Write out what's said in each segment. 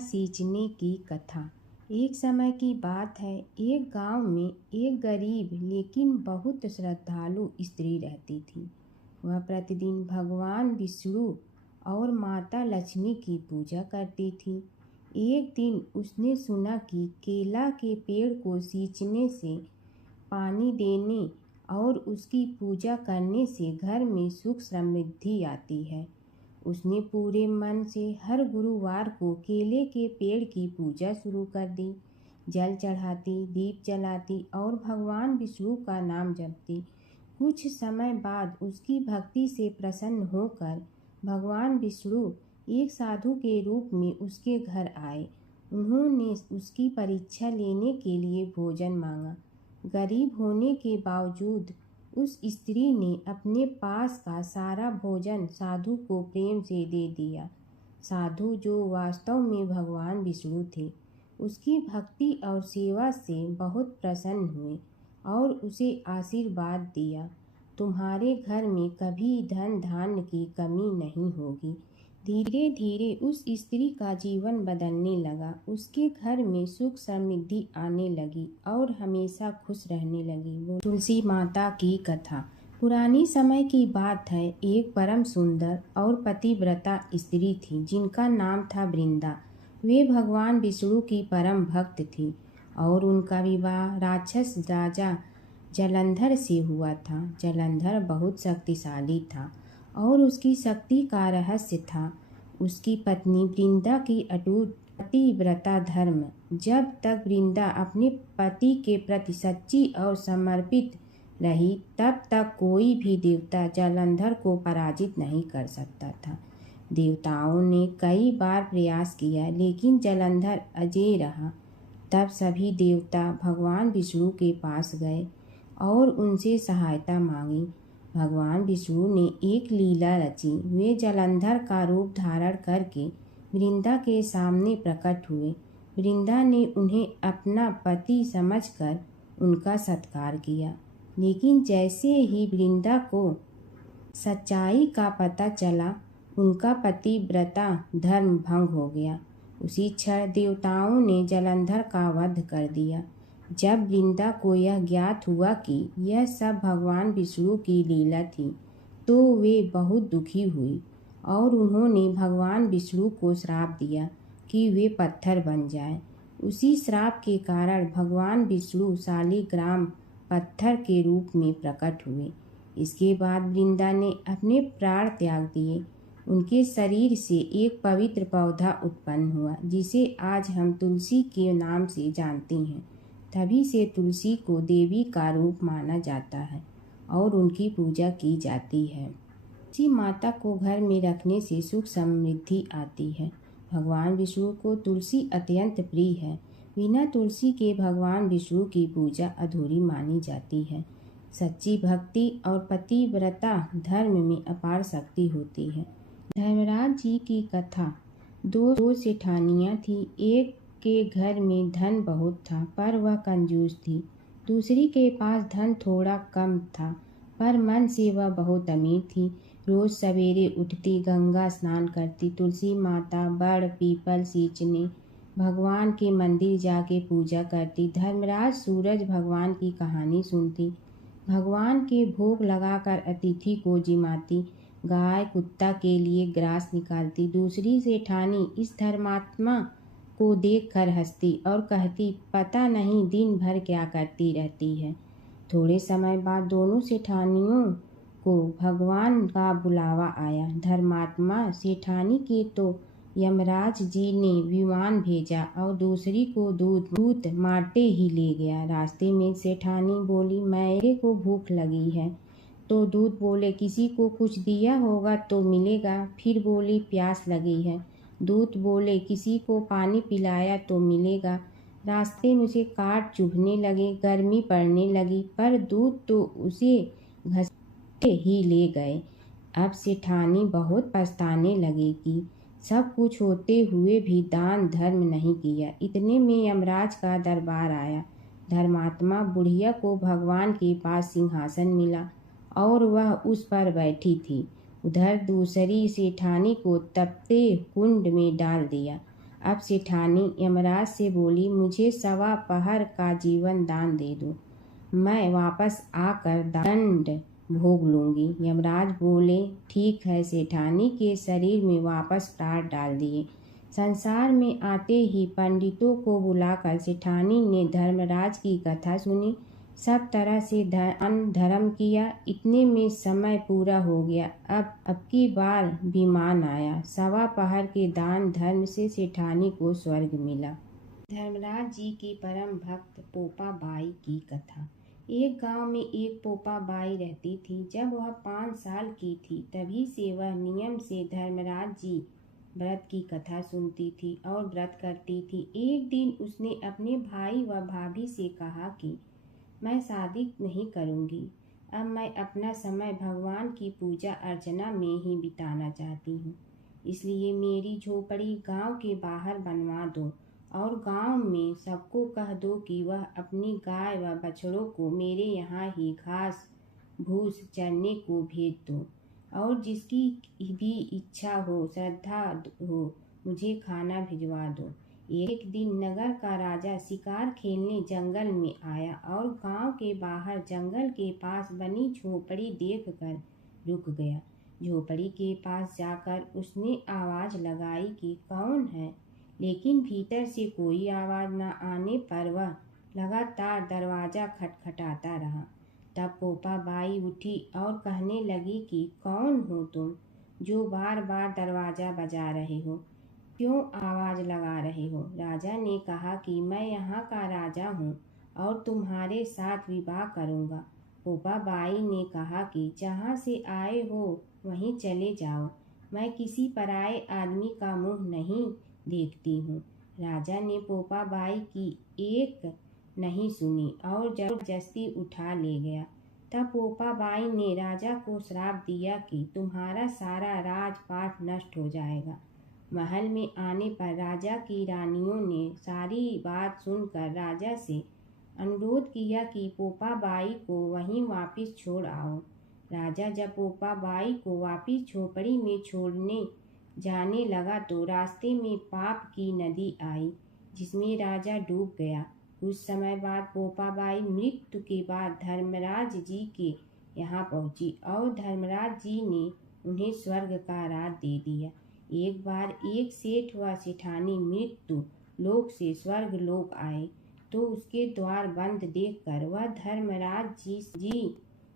सींचने की कथा। एक समय की बात है, एक गांव में एक गरीब लेकिन बहुत श्रद्धालु स्त्री रहती थी। वह प्रतिदिन भगवान विष्णु और माता लक्ष्मी की पूजा करती थी। एक दिन उसने सुना कि केला के पेड़ को सींचने से, पानी देने और उसकी पूजा करने से घर में सुख समृद्धि आती है। उसने पूरे मन से हर गुरुवार को केले के पेड़ की पूजा शुरू कर दी। जल चढ़ाती, दीप जलाती और भगवान विष्णु का नाम जपती। कुछ समय बाद उसकी भक्ति से प्रसन्न होकर भगवान विष्णु एक साधु के रूप में उसके घर आए। उन्होंने उसकी परीक्षा लेने के लिए भोजन मांगा। गरीब होने के बावजूद उस स्त्री ने अपने पास का सारा भोजन साधु को प्रेम से दे दिया। साधु, जो वास्तव में भगवान विष्णु थे, उसकी भक्ति और सेवा से बहुत प्रसन्न हुए और उसे आशीर्वाद दिया, तुम्हारे घर में कभी धन धान्य की कमी नहीं होगी। धीरे धीरे उस स्त्री का जीवन बदलने लगा। उसके घर में सुख समृद्धि आने लगी और हमेशा खुश रहने लगी। तुलसी माता की कथा। पुरानी समय की बात है, एक परम सुंदर और पतिव्रता स्त्री थी जिनका नाम था वृंदा। वे भगवान विष्णु की परम भक्त थी और उनका विवाह राक्षस राजा जलंधर से हुआ था। जलंधर बहुत शक्तिशाली था और उसकी शक्ति का रहस्य था उसकी पत्नी वृंदा की अटूट पतिव्रता धर्म। जब तक वृंदा अपने पति के प्रति सच्ची और समर्पित रही, तब तक कोई भी देवता जलंधर को पराजित नहीं कर सकता था। देवताओं ने कई बार प्रयास किया, लेकिन जलंधर अजेय रहा। तब सभी देवता भगवान विष्णु के पास गए और उनसे सहायता मांगी। भगवान विष्णु ने एक लीला रची। वे जलंधर का रूप धारण करके वृंदा के सामने प्रकट हुए। वृंदा ने उन्हें अपना पति समझकर उनका सत्कार किया, लेकिन जैसे ही वृंदा को सच्चाई का पता चला, उनका पतिव्रता धर्म भंग हो गया। उसी क्षण देवताओं ने जलंधर का वध कर दिया। जब वृंदा को यह ज्ञात हुआ कि यह सब भगवान विष्णु की लीला थी, तो वे बहुत दुखी हुई और उन्होंने भगवान विष्णु को श्राप दिया कि वे पत्थर बन जाएं। उसी श्राप के कारण भगवान विष्णु शालिग्राम पत्थर के रूप में प्रकट हुए। इसके बाद वृंदा ने अपने प्राण त्याग दिए। उनके शरीर से एक पवित्र पौधा उत्पन्न हुआ, जिसे आज हम तुलसी के नाम से जानते हैं। तभी से तुलसी को देवी का रूप माना जाता है और उनकी पूजा की जाती है। तुलसी माता को घर में रखने से सुख समृद्धि आती है। भगवान विष्णु को तुलसी अत्यंत प्रिय है। बिना तुलसी के भगवान विष्णु की पूजा अधूरी मानी जाती है। सच्ची भक्ति और पतिव्रता धर्म में अपार शक्ति होती है। धर्मराज जी की कथा। दो सेठानियाँ थी। एक के घर में धन बहुत था, पर वह कंजूस थी। दूसरी के पास धन थोड़ा कम था, पर मन से वह बहुत अमीर थी। रोज सवेरे उठती, गंगा स्नान करती, तुलसी माता, बड़, पीपल सींचने, भगवान के मंदिर जाके पूजा करती। धर्मराज सूरज भगवान की कहानी सुनती, भगवान के भोग लगाकर अतिथि को जिमाती, गाय कुत्ता के लिए ग्रास निकालती। दूसरी सेठानी इस धर्मात्मा को देखकर हंसती और कहती, पता नहीं दिन भर क्या करती रहती है। थोड़े समय बाद दोनों सेठानियों को भगवान का बुलावा आया। धर्मात्मा सेठानी के तो यमराज जी ने विमान भेजा और दूसरी को दूत मारते ही ले गया। रास्ते में सेठानी बोली, मेरे को भूख लगी है। तो दूत बोले, किसी को कुछ दिया होगा तो मिलेगा। फिर बोली, प्यास लगी है। दूत बोले, किसी को पानी पिलाया तो मिलेगा। रास्ते में उसे काट चुभने लगे, गर्मी पड़ने लगी, पर दूत तो उसे घसीटे ही ले गए। अब सेठानी बहुत पछताने लगी कि सब कुछ होते हुए भी दान धर्म नहीं किया। इतने में यमराज का दरबार आया। धर्मात्मा बुढ़िया को भगवान के पास सिंहासन मिला और वह उस पर बैठी थी। उधर दूसरी सेठानी को तपते कुंड में डाल दिया। अब सेठानी यमराज से बोली, मुझे 1.25 पहर का जीवन दान दे दो, मैं वापस आकर दंड भोग लूँगी। यमराज बोले, ठीक है। सेठानी के शरीर में वापस प्राण डाल दिए। संसार में आते ही पंडितों को बुलाकर सेठानी ने धर्मराज की कथा सुनी, सब तरह से धर्म किया। इतने में समय पूरा हो गया। अब की बार विमान आया। 1.25 पहर के दान धर्म से सेठानी को स्वर्ग मिला। धर्मराज जी की परम भक्त पोपा बाई की कथा। एक गांव में एक पोपा बाई रहती थी। जब वह 5 साल की थी तभी से वह नियम से धर्मराज जी व्रत की कथा सुनती थी और व्रत करती थी। एक दिन उसने अपने भाई व भाभी से कहा कि मैं शादी नहीं करूंगी, अब मैं अपना समय भगवान की पूजा अर्चना में ही बिताना चाहती हूँ। इसलिए मेरी झोपड़ी गांव के बाहर बनवा दो और गांव में सबको कह दो कि वह अपनी गाय व बछड़ों को मेरे यहाँ ही घास भूस चरने को भेज दो और जिसकी भी इच्छा हो, श्रद्धा हो, मुझे खाना भिजवा दो। एक दिन नगर का राजा शिकार खेलने जंगल में आया और गांव के बाहर जंगल के पास बनी झोपड़ी देखकर रुक गया। झोपड़ी के पास जाकर उसने आवाज़ लगाई कि कौन है, लेकिन भीतर से कोई आवाज़ न आने पर वह लगातार दरवाज़ा खटखटाता रहा। तब पोपा बाई उठी और कहने लगी कि कौन हो तुम जो बार बार दरवाज़ा बजा रहे हो, क्यों आवाज़ लगा रहे हो? राजा ने कहा कि मैं यहाँ का राजा हूँ और तुम्हारे साथ विवाह करूँगा। पोपा बाई ने कहा कि जहाँ से आए हो वहीं चले जाओ, मैं किसी पराये आदमी का मुँह नहीं देखती हूँ। राजा ने पोपा बाई की एक नहीं सुनी और जबरदस्ती उठा ले गया। तब पोपा बाई ने राजा को श्राप दिया कि तुम्हारा सारा राजपाट नष्ट हो जाएगा। महल में आने पर राजा की रानियों ने सारी बात सुनकर राजा से अनुरोध किया कि पोपा बाई को वहीं वापस छोड़ आओ। राजा जब पोपा बाई को वापस झोपड़ी में छोड़ने जाने लगा तो रास्ते में पाप की नदी आई जिसमें राजा डूब गया। कुछ समय बाद पोपा बाई मृत्यु के बाद धर्मराज जी के यहाँ पहुँची और धर्मराज जी ने उन्हें स्वर्ग का राज दे दिया। एक बार एक सेठ व सेठानी मृत्यु लोक से स्वर्ग लोक आए तो उसके द्वार बंद देखकर वह धर्मराज जी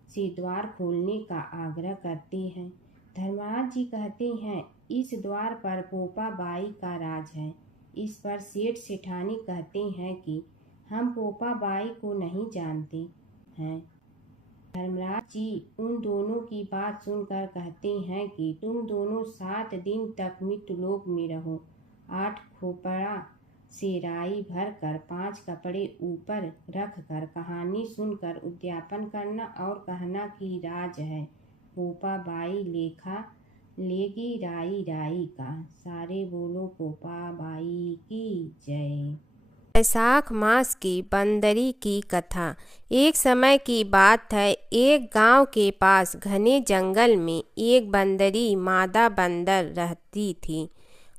से द्वार खोलने का आग्रह करते हैं। धर्मराज जी कहते हैं, इस द्वार पर पोपा बाई का राज है। इस पर सेठ सेठानी कहते हैं कि हम पोपा बाई को नहीं जानते हैं। धर्मराज जी उन दोनों की बात सुनकर कहते हैं कि तुम दोनों 7 दिन तक मृत्युलोक में रहो। 8 खोपड़ा से राई भरकर 5 कपड़े ऊपर रखकर कहानी सुनकर उद्यापन करना और कहना कि राज है। पोपा बाई लेखा लेगी राई राई का। सारे बोलो पोपा बाई की जय। वैशाख मास की बंदरी की कथा। एक समय की बात है, एक गांव के पास घने जंगल में एक बंदरी मादा बंदर रहती थी।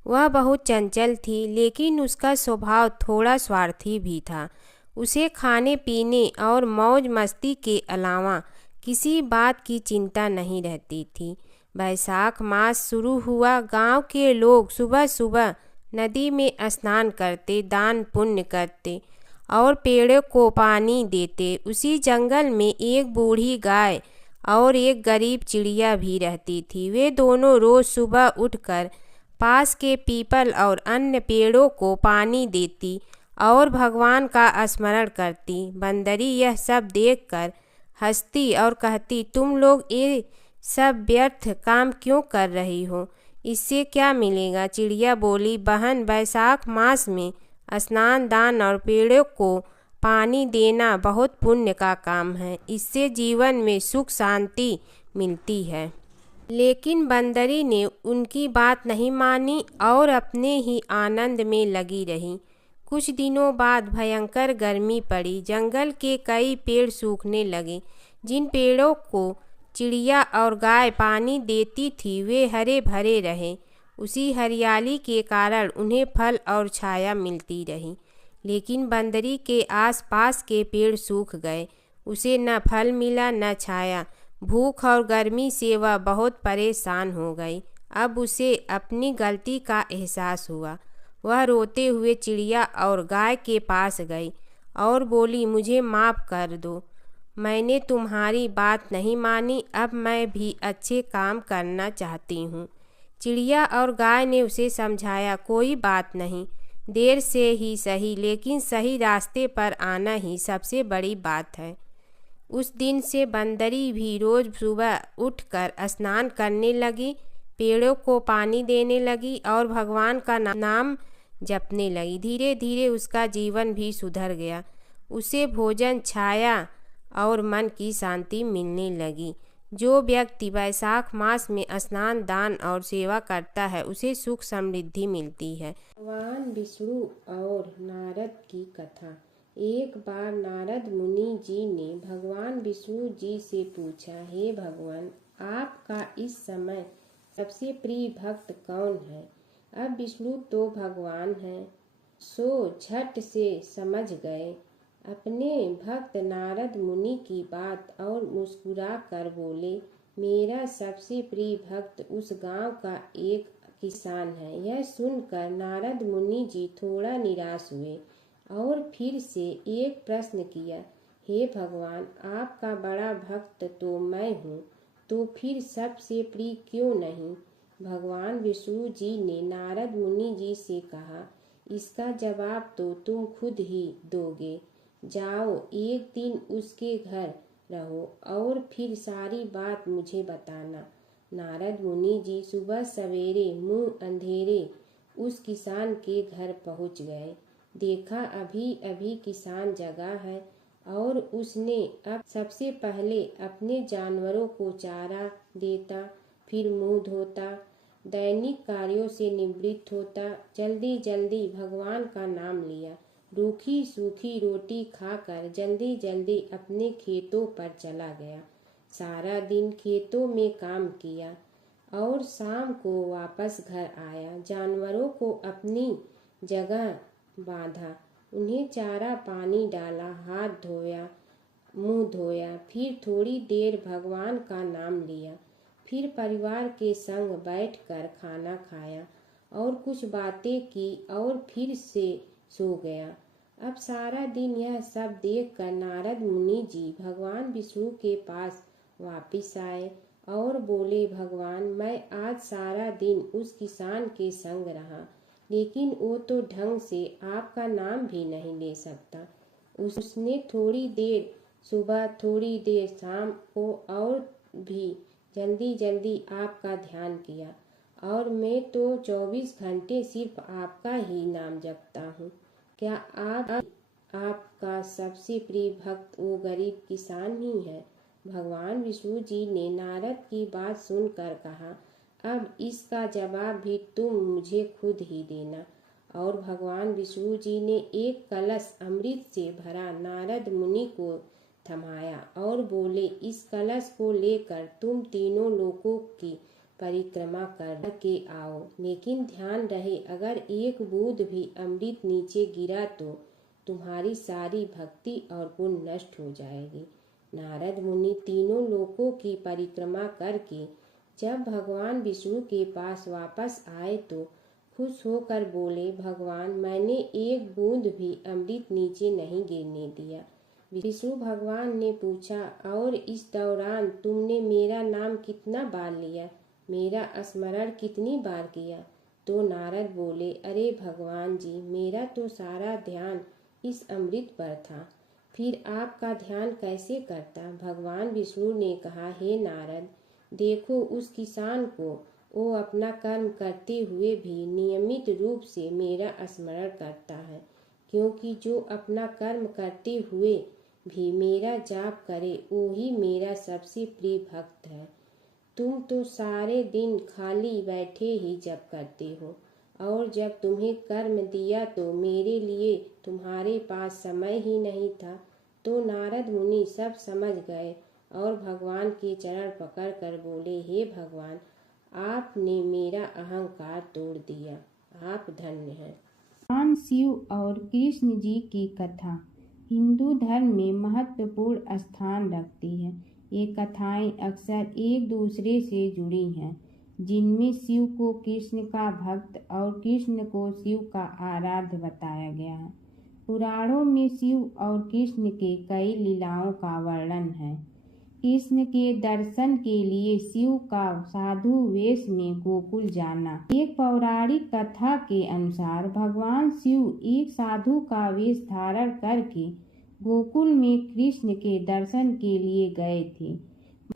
वह बहुत चंचल थी, लेकिन उसका स्वभाव थोड़ा स्वार्थी भी था। उसे खाने पीने और मौज मस्ती के अलावा किसी बात की चिंता नहीं रहती थी। वैशाख मास शुरू हुआ। गांव के लोग सुबह सुबह नदी में स्नान करते, दान पुण्य करते और पेड़ों को पानी देते। उसी जंगल में एक बूढ़ी गाय और एक गरीब चिड़िया भी रहती थी। वे दोनों रोज़ सुबह उठकर पास के पीपल और अन्य पेड़ों को पानी देती और भगवान का स्मरण करती। बंदरी यह सब देखकर हंसती और कहती, तुम लोग ये सब व्यर्थ काम क्यों कर रही हो? इससे क्या मिलेगा? चिड़िया बोली, बहन, वैशाख मास में स्नान, दान और पेड़ों को पानी देना बहुत पुण्य का काम है। इससे जीवन में सुख शांति मिलती है। लेकिन बंदरी ने उनकी बात नहीं मानी और अपने ही आनंद में लगी रही। कुछ दिनों बाद भयंकर गर्मी पड़ी। जंगल के कई पेड़ सूखने लगे। जिन पेड़ों को चिड़िया और गाय पानी देती थी वे हरे भरे रहे। उसी हरियाली के कारण उन्हें फल और छाया मिलती रही। लेकिन बंदरी के आसपास के पेड़ सूख गए। उसे न फल मिला न छाया। भूख और गर्मी से वह बहुत परेशान हो गई। अब उसे अपनी गलती का एहसास हुआ। वह रोते हुए चिड़िया और गाय के पास गई और बोली, मुझे माफ़ कर दो, मैंने तुम्हारी बात नहीं मानी। अब मैं भी अच्छे काम करना चाहती हूँ। चिड़िया और गाय ने उसे समझाया, कोई बात नहीं, देर से ही सही लेकिन सही रास्ते पर आना ही सबसे बड़ी बात है। उस दिन से बंदरी भी रोज़ सुबह उठकर स्नान करने लगी, पेड़ों को पानी देने लगी और भगवान का नाम जपने लगी। धीरे धीरे उसका जीवन भी सुधर गया। उसे भोजन, छाया और मन की शांति मिलने लगी। जो व्यक्ति वैशाख मास में स्नान, दान और सेवा करता है उसे सुख समृद्धि मिलती है। भगवान विष्णु और नारद की कथा। एक बार नारद मुनि जी ने भगवान विष्णु जी से पूछा, हे भगवान, आपका इस समय सबसे प्रिय भक्त कौन है? अब विष्णु तो भगवान हैं, सो झट से समझ गए अपने भक्त नारद मुनि की बात और मुस्कुरा कर बोले, मेरा सबसे प्रिय भक्त उस गांव का एक किसान है। यह सुनकर नारद मुनि जी थोड़ा निराश हुए और फिर से एक प्रश्न किया, हे भगवान, आपका बड़ा भक्त तो मैं हूँ, तो फिर सबसे प्रिय क्यों नहीं? भगवान विष्णु जी ने नारद मुनि जी से कहा, इसका जवाब तो तुम खुद ही दोगे। जाओ, एक दिन उसके घर रहो और फिर सारी बात मुझे बताना। नारद मुनि जी सुबह सवेरे मुंह अंधेरे उस किसान के घर पहुंच गए। देखा अभी अभी किसान जगा है और उसने अब सबसे पहले अपने जानवरों को चारा देता, फिर मुंह धोता, दैनिक कार्यों से निवृत्त होता, जल्दी जल्दी भगवान का नाम लिया, रूखी सूखी रोटी खाकर जल्दी जल्दी अपने खेतों पर चला गया। सारा दिन खेतों में काम किया और शाम को वापस घर आया। जानवरों को अपनी जगह बांधा, उन्हें चारा पानी डाला, हाथ धोया, मुंह धोया, फिर थोड़ी देर भगवान का नाम लिया, फिर परिवार के संग बैठकर खाना खाया और कुछ बातें की और फिर से सो गया। अब सारा दिन यह सब देखकर नारद मुनि जी भगवान विष्णु के पास वापिस आए और बोले, भगवान, मैं आज सारा दिन उस किसान के संग रहा, लेकिन वो तो ढंग से आपका नाम भी नहीं ले सकता। उसने थोड़ी देर सुबह, थोड़ी देर शाम को और भी जल्दी जल्दी आपका ध्यान किया, और मैं तो 24 घंटे सिर्फ आपका ही नाम जपता हूँ। क्या आपका सबसे प्रिय भक्त वो गरीब किसान ही है? भगवान विष्णु जी ने नारद की बात सुनकर कहा, अब इसका जवाब भी तुम मुझे खुद ही देना। और भगवान विष्णु जी ने एक कलश अमृत से भरा नारद मुनि को थमाया और बोले, इस कलश को लेकर तुम तीनों लोकों की परिक्रमा कर के आओ, लेकिन ध्यान रहे अगर एक बूंद भी अमृत नीचे गिरा तो तुम्हारी सारी भक्ति और पुण्य नष्ट हो जाएगी। नारद मुनि तीनों लोकों की परिक्रमा करके जब भगवान विष्णु के पास वापस आए तो खुश होकर बोले, भगवान, मैंने एक बूंद भी अमृत नीचे नहीं गिरने दिया। विष्णु भगवान ने पूछा, और इस दौरान तुमने मेरा नाम कितना बार लिया, मेरा स्मरण कितनी बार किया? तो नारद बोले, अरे भगवान जी, मेरा तो सारा ध्यान इस अमृत पर था, फिर आपका ध्यान कैसे करता? भगवान विष्णु ने कहा, हे नारद, देखो उस किसान को, वो अपना कर्म करते हुए भी नियमित रूप से मेरा स्मरण करता है, क्योंकि जो अपना कर्म करते हुए भी मेरा जाप करे वो ही मेरा सबसे प्रिय भक्त है। तुम तो सारे दिन खाली बैठे ही जप करते हो, और जब तुम्हें कर्म दिया तो मेरे लिए तुम्हारे पास समय ही नहीं था। तो नारद मुनि सब समझ गए और भगवान के चरण पकड़ कर बोले, हे भगवान, आपने मेरा अहंकार तोड़ दिया, आप धन्य हैं। भगवान शिव और कृष्ण जी की कथा हिंदू धर्म में महत्वपूर्ण स्थान रखती है। ये कथाएं अक्सर एक दूसरे से जुड़ी हैं, जिनमें शिव को कृष्ण का भक्त और कृष्ण को शिव का आराध्य बताया गया है। पुराणों में शिव और कृष्ण के कई लीलाओं का वर्णन है। कृष्ण के दर्शन के लिए शिव का साधु वेश में गोकुल जाना। एक पौराणिक कथा के अनुसार भगवान शिव एक साधु का वेश धारण करके गोकुल में कृष्ण के दर्शन के लिए गए थे।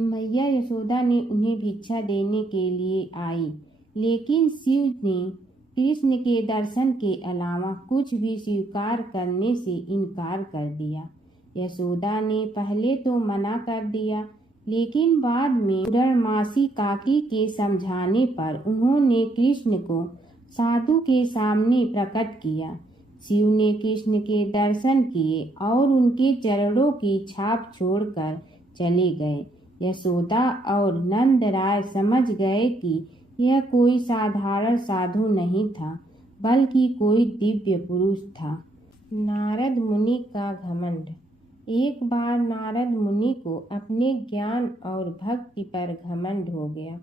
मैया यशोदा ने उन्हें भिक्षा देने के लिए आई, लेकिन शिव ने कृष्ण के दर्शन के अलावा कुछ भी स्वीकार करने से इनकार कर दिया। यशोदा ने पहले तो मना कर दिया, लेकिन बाद में पूर्णमासी काकी के समझाने पर उन्होंने कृष्ण को साधु के सामने प्रकट किया। शिव ने कृष्ण के दर्शन किए और उनके चरणों की छाप छोड़कर चले गए। यशोदा और नंद राय समझ गए कि यह कोई साधारण साधु नहीं था, बल्कि कोई दिव्य पुरुष था। नारद मुनि का घमंड। एक बार नारद मुनि को अपने ज्ञान और भक्ति पर घमंड हो गया।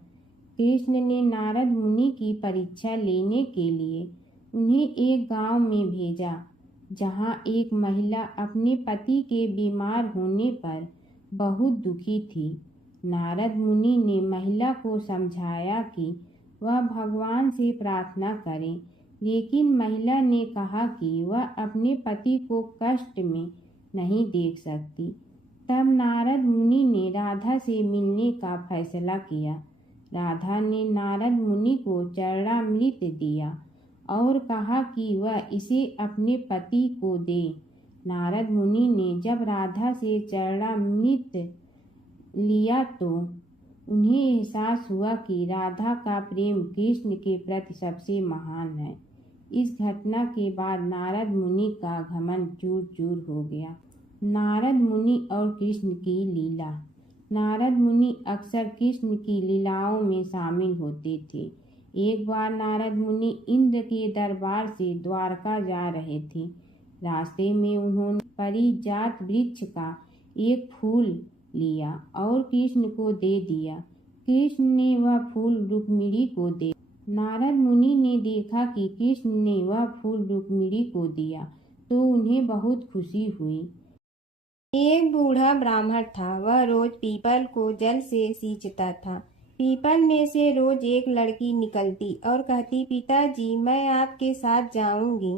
कृष्ण ने नारद मुनि की परीक्षा लेने के लिए उन्हें एक गांव में भेजा, जहां एक महिला अपने पति के बीमार होने पर बहुत दुखी थी। नारद मुनि ने महिला को समझाया कि वह भगवान से प्रार्थना करे, लेकिन महिला ने कहा कि वह अपने पति को कष्ट में नहीं देख सकती। तब नारद मुनि ने राधा से मिलने का फैसला किया। राधा ने नारद मुनि को चरणामृत दिया और कहा कि वह इसे अपने पति को दे। नारद मुनि ने जब राधा से चरणामृत लिया तो उन्हें एहसास हुआ कि राधा का प्रेम कृष्ण के प्रति सबसे महान है। इस घटना के बाद नारद मुनि का घमंड चूर चूर हो गया। नारद मुनि और कृष्ण की लीला। नारद मुनि अक्सर कृष्ण की लीलाओं में शामिल होते थे। एक बार नारद मुनि इंद्र के दरबार से द्वारका जा रहे थे। रास्ते में उन्होंने पारिजात वृक्ष का एक फूल लिया और कृष्ण को दे दिया। कृष्ण ने वह फूल रुक्मिणी को दे। नारद मुनि ने देखा कि कृष्ण ने वह फूल रुक्मिणी को दिया तो उन्हें बहुत खुशी हुई। एक बूढ़ा ब्राह्मण था। वह रोज पीपल को जल से सींचता था। पीपल में से रोज एक लड़की निकलती और कहती, पिताजी मैं आपके साथ जाऊंगी।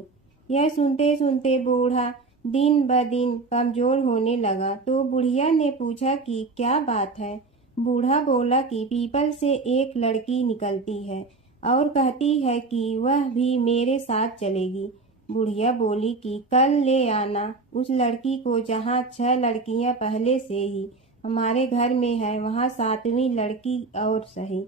यह सुनते सुनते बूढ़ा दिन ब दिन कमजोर होने लगा। तो बुढ़िया ने पूछा कि क्या बात है। बूढ़ा बोला कि पीपल से एक लड़की निकलती है और कहती है कि वह भी मेरे साथ चलेगी। बुढ़िया बोली कि कल ले आना उस लड़की को, जहाँ 6 लड़कियां पहले से ही हमारे घर में है, वहाँ 7वीं लड़की और सही।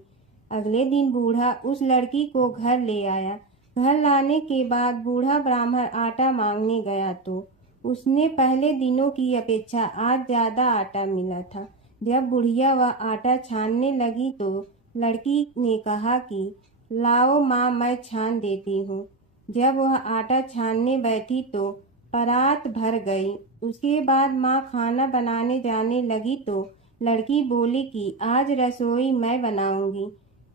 अगले दिन बूढ़ा उस लड़की को घर ले आया। घर लाने के बाद बूढ़ा ब्राह्मण आटा मांगने गया तो उसने पहले दिनों की अपेक्षा आज ज्यादा आटा मिला था। जब बुढ़िया वह आटा छानने लगी तो लड़की ने कहा कि लाओ माँ, मैं छान देती हूँ। जब वह आटा छानने बैठी तो परात भर गई। उसके बाद माँ खाना बनाने जाने लगी तो लड़की बोली कि आज रसोई मैं बनाऊंगी।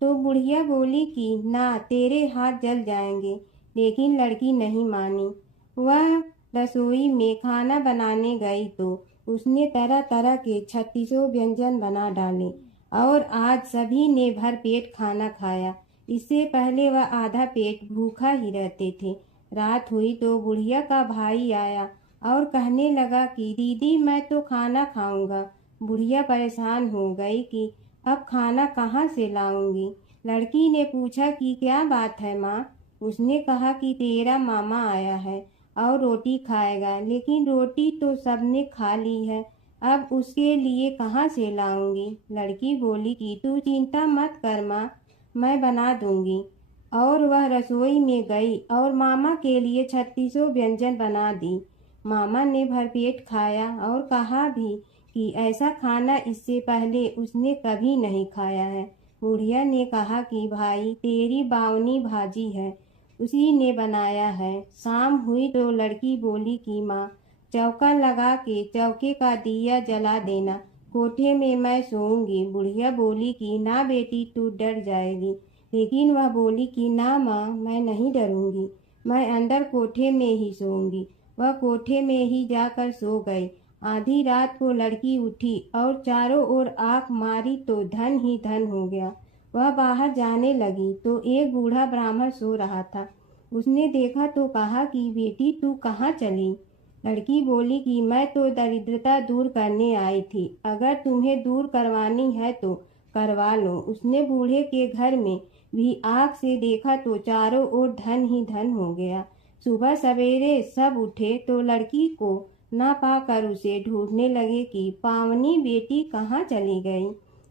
तो बुढ़िया बोली कि ना, तेरे हाथ जल जाएंगे। लेकिन लड़की नहीं मानी। वह रसोई में खाना बनाने गई तो उसने तरह तरह के 36 व्यंजन बना डाले और आज सभी ने भर पेट खाना खाया। इससे पहले वह आधा पेट भूखा ही रहते थे। रात हुई तो बुढ़िया का भाई आया और कहने लगा कि दीदी मैं तो खाना खाऊंगा। बुढ़िया परेशान हो गई कि अब खाना कहाँ से लाऊंगी। लड़की ने पूछा कि क्या बात है माँ। उसने कहा कि तेरा मामा आया है और रोटी खाएगा, लेकिन रोटी तो सबने खा ली है, अब उसके लिए कहाँ से लाऊंगी। लड़की बोली कि तू चिंता मत कर माँ, मैं बना दूंगी। और वह रसोई में गई और मामा के लिए 36 व्यंजन बना दी। मामा ने भरपेट खाया और कहा भी कि ऐसा खाना इससे पहले उसने कभी नहीं खाया है। बुढ़िया ने कहा कि भाई तेरी बावनी भाजी है, उसी ने बनाया है। शाम हुई तो लड़की बोली कि माँ चौका लगा के चौके का दिया जला देना, कोठे में मैं सोऊंगी। बुढ़िया बोली कि ना बेटी तू डर जाएगी, लेकिन वह बोली कि ना माँ मैं नहीं डरूंगी, मैं अंदर कोठे में ही सोऊंगी। वह कोठे में ही जाकर सो गई। आधी रात को लड़की उठी और चारों ओर आंख मारी तो धन ही धन हो गया। वह बाहर जाने लगी तो एक बूढ़ा ब्राह्मण सो रहा था। उसने देखा तो कहा कि बेटी तू कहाँ चली? लड़की बोली कि मैं तो दरिद्रता दूर करने आई थी, अगर तुम्हें दूर करवानी है तो करवा लो। उसने बूढ़े के घर में भी आँख से देखा तो चारों ओर धन ही धन हो गया। सुबह सवेरे सब उठे तो लड़की को ना पाकर उसे ढूंढने लगे कि पावनी बेटी कहाँ चली गई।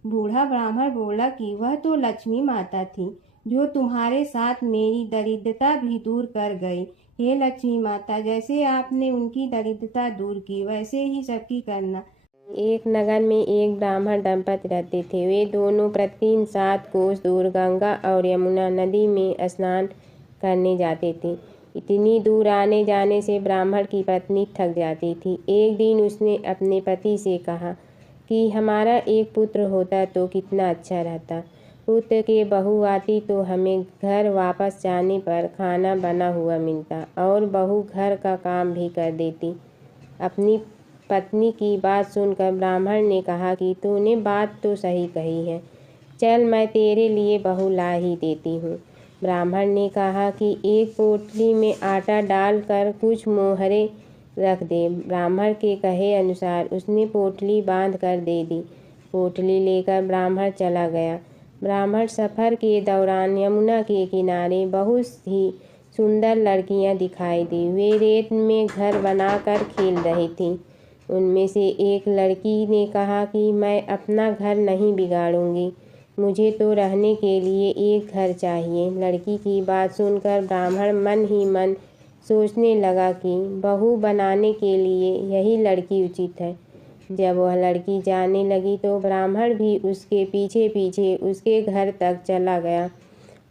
बूढ़ा ब्राह्मण बोला कि वह तो लक्ष्मी माता थी, जो तुम्हारे साथ मेरी दरिद्रता भी दूर कर गई। हे लक्ष्मी माता, जैसे आपने उनकी दरिद्रता दूर की वैसे ही सबकी करना। एक नगर में एक ब्राह्मण दंपति रहते थे। वे दोनों प्रतिदिन 7 कोस दूर गंगा और यमुना नदी में स्नान करने जाते थे। इतनी दूर आने जाने से ब्राह्मण की पत्नी थक जाती थी। एक दिन उसने अपने पति से कहा कि हमारा एक पुत्र होता तो कितना अच्छा रहता। पुत्र के बहू आती तो हमें घर वापस जाने पर खाना बना हुआ मिलता और बहू घर का काम भी कर देती। अपनी पत्नी की बात सुनकर ब्राह्मण ने कहा कि तूने बात तो सही कही है, चल मैं तेरे लिए बहू ला ही देती हूँ। ब्राह्मण ने कहा कि एक पोटली में आटा डालकर कुछ मोहरे रख दे। ब्राह्मण के कहे अनुसार उसने पोटली बांध कर दे दी। पोटली लेकर ब्राह्मण चला गया। ब्राह्मण सफ़र के दौरान यमुना के किनारे बहुत ही सुंदर लड़कियां दिखाई दी। वे रेत में घर बनाकर खेल रही थीं। उनमें से एक लड़की ने कहा कि मैं अपना घर नहीं बिगाड़ूंगी, मुझे तो रहने के लिए एक घर चाहिए। लड़की की बात सुनकर ब्राह्मण मन ही मन सोचने लगा कि बहू बनाने के लिए यही लड़की उचित है। जब वह लड़की जाने लगी तो ब्राह्मण भी उसके पीछे पीछे उसके घर तक चला गया।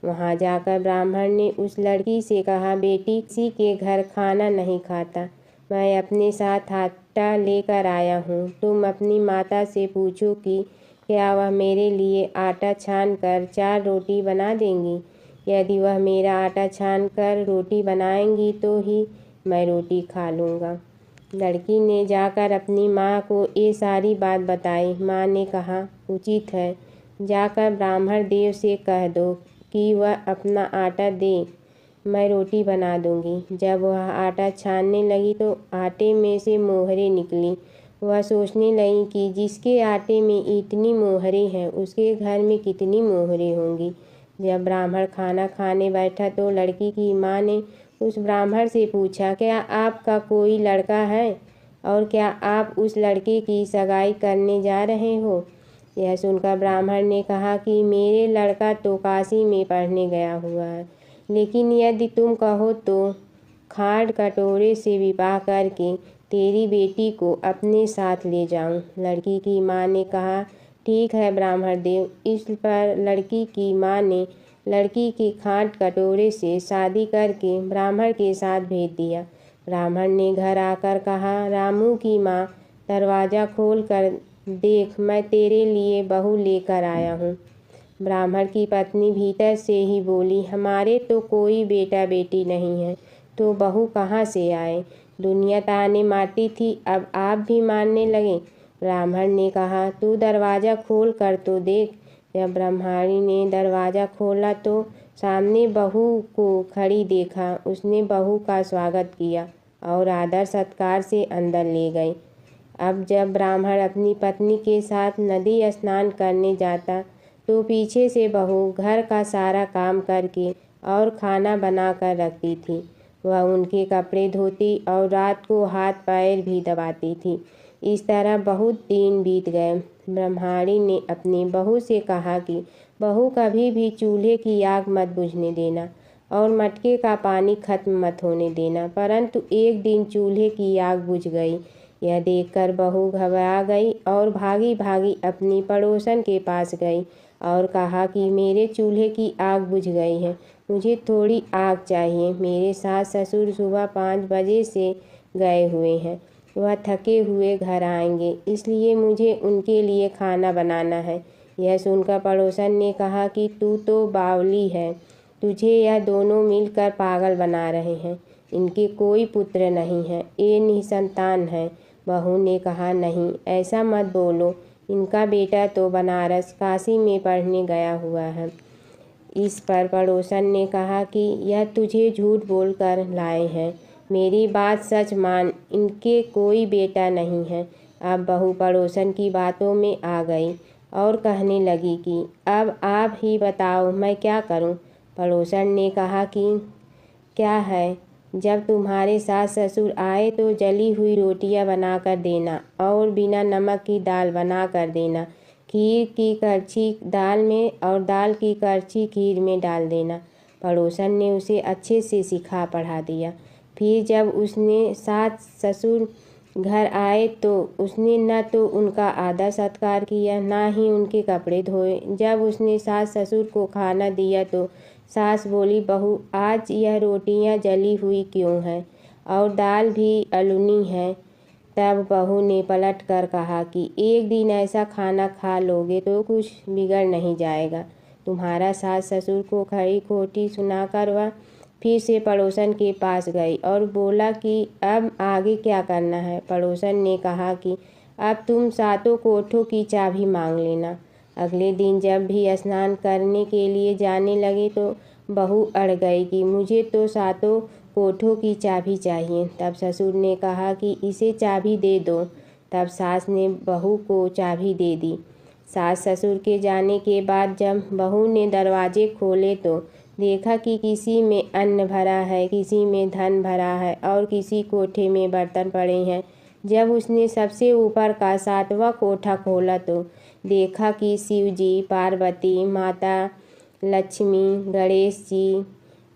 वहां जाकर ब्राह्मण ने उस लड़की से कहा, बेटी किसी के घर खाना नहीं खाता, मैं अपने साथ आटा लेकर आया हूँ। तुम अपनी माता से पूछो कि क्या वह मेरे लिए आटा छान कर 4 रोटी बना देंगी। यदि वह मेरा आटा छान कर रोटी बनाएंगी तो ही मैं रोटी खा लूँगा। लड़की ने जाकर अपनी माँ को ये सारी बात बताई। माँ ने कहा, उचित है, जाकर ब्राह्मण देव से कह दो कि वह अपना आटा दे, मैं रोटी बना दूंगी। जब वह आटा छानने लगी तो आटे में से मोहरे निकली। वह सोचने लगी कि जिसके आटे में इतनी मोहरे हैं उसके घर में कितनी मोहरे होंगी। जब ब्राह्मण खाना खाने बैठा तो लड़की की माँ ने उस ब्राह्मण से पूछा, क्या आपका कोई लड़का है और क्या आप उस लड़के की सगाई करने जा रहे हो? यह सुनकर ब्राह्मण ने कहा कि मेरे लड़का तो काशी में पढ़ने गया हुआ है, लेकिन यदि तुम कहो तो खाड़ कटोरे से विवाह करके तेरी बेटी को अपने साथ ले जाऊं। लड़की की माँ ने कहा, ठीक है ब्राह्मण देव। इस पर लड़की की माँ ने लड़की की खाट कटोरे से शादी करके ब्राह्मण के साथ भेज दिया। ब्राह्मण ने घर आकर कहा, रामू की माँ, दरवाज़ा खोल कर देख, मैं तेरे लिए बहू लेकर आया हूँ। ब्राह्मण की पत्नी भीतर से ही बोली, हमारे तो कोई बेटा बेटी नहीं है, तो बहू कहाँ से आए? दुनिया ताने मारती थी, अब आप भी मारने लगे। ब्राह्मण ने कहा, तू दरवाज़ा खोल कर तो देख। जब ब्रह्माणी ने दरवाज़ा खोला तो सामने बहू को खड़ी देखा। उसने बहू का स्वागत किया और आदर सत्कार से अंदर ले गई। अब जब ब्राह्मण अपनी पत्नी के साथ नदी स्नान करने जाता तो पीछे से बहू घर का सारा काम करके और खाना बना कर रखती थी। वह उनके कपड़े धोती और रात को हाथ पैर भी दबाती थी। इस तरह बहुत दिन बीत गए। ब्रह्माणी ने अपनी बहू से कहा कि बहू कभी भी चूल्हे की आग मत बुझने देना और मटके का पानी खत्म मत होने देना। परंतु एक दिन चूल्हे की आग बुझ गई। यह देखकर बहू घबरा गई और भागी भागी अपनी पड़ोसन के पास गई और कहा कि मेरे चूल्हे की आग बुझ गई है, मुझे थोड़ी आग चाहिए। मेरे सास ससुर सुबह 5 बजे से गए हुए हैं, वह थके हुए घर आएंगे, इसलिए मुझे उनके लिए खाना बनाना है। यह सुनकर पड़ोसन ने कहा कि तू तो बावली है, तुझे यह दोनों मिलकर पागल बना रहे हैं। इनके कोई पुत्र नहीं है, ये निसंतान है। बहू ने कहा, नहीं ऐसा मत बोलो, इनका बेटा तो बनारस काशी में पढ़ने गया हुआ है। इस पर पड़ोसन ने कहा कि यह तुझे झूठ बोलकर लाए हैं, मेरी बात सच मान, इनके कोई बेटा नहीं है। अब बहू पड़ोसन की बातों में आ गई और कहने लगी कि अब आप ही बताओ मैं क्या करूं। पड़ोसन ने कहा कि क्या है, जब तुम्हारे सास ससुर आए तो जली हुई रोटियां बना कर देना और बिना नमक की दाल बना कर देना, खीर की करछी दाल में और दाल की करछी खीर में डाल देना। पड़ोसन ने उसे अच्छे से सिखा पढ़ा दिया। फिर जब उसने सास ससुर घर आए तो उसने न तो उनका आदर सत्कार किया, ना ही उनके कपड़े धोए। जब उसने सास ससुर को खाना दिया तो सास बोली, बहू आज यह रोटियां जली हुई क्यों हैं और दाल भी अलूनी है। तब बहू ने पलट कर कहा कि एक दिन ऐसा खाना खा लोगे तो कुछ बिगड़ नहीं जाएगा। तुम्हारा सास ससुर को खरी खोटी सुनाकर वह फिर से पड़ोसन के पास गई और बोला कि अब आगे क्या करना है। पड़ोसन ने कहा कि अब तुम सातों कोठों की चाबी मांग लेना। अगले दिन जब भी स्नान करने के लिए जाने लगे तो बहू अड़ गई कि मुझे तो सातों कोठों की चाबी चाहिए। तब ससुर ने कहा कि इसे चाबी दे दो। तब सास ने बहू को चाबी दे दी। सास ससुर के जाने के बाद जब बहू ने दरवाजे खोले तो देखा कि किसी में अन्न भरा है, किसी में धन भरा है और किसी कोठे में बर्तन पड़े हैं। जब उसने सबसे ऊपर का 7वां कोठा खोला तो देखा कि शिव जी, पार्वती माता, लक्ष्मी, गणेश जी,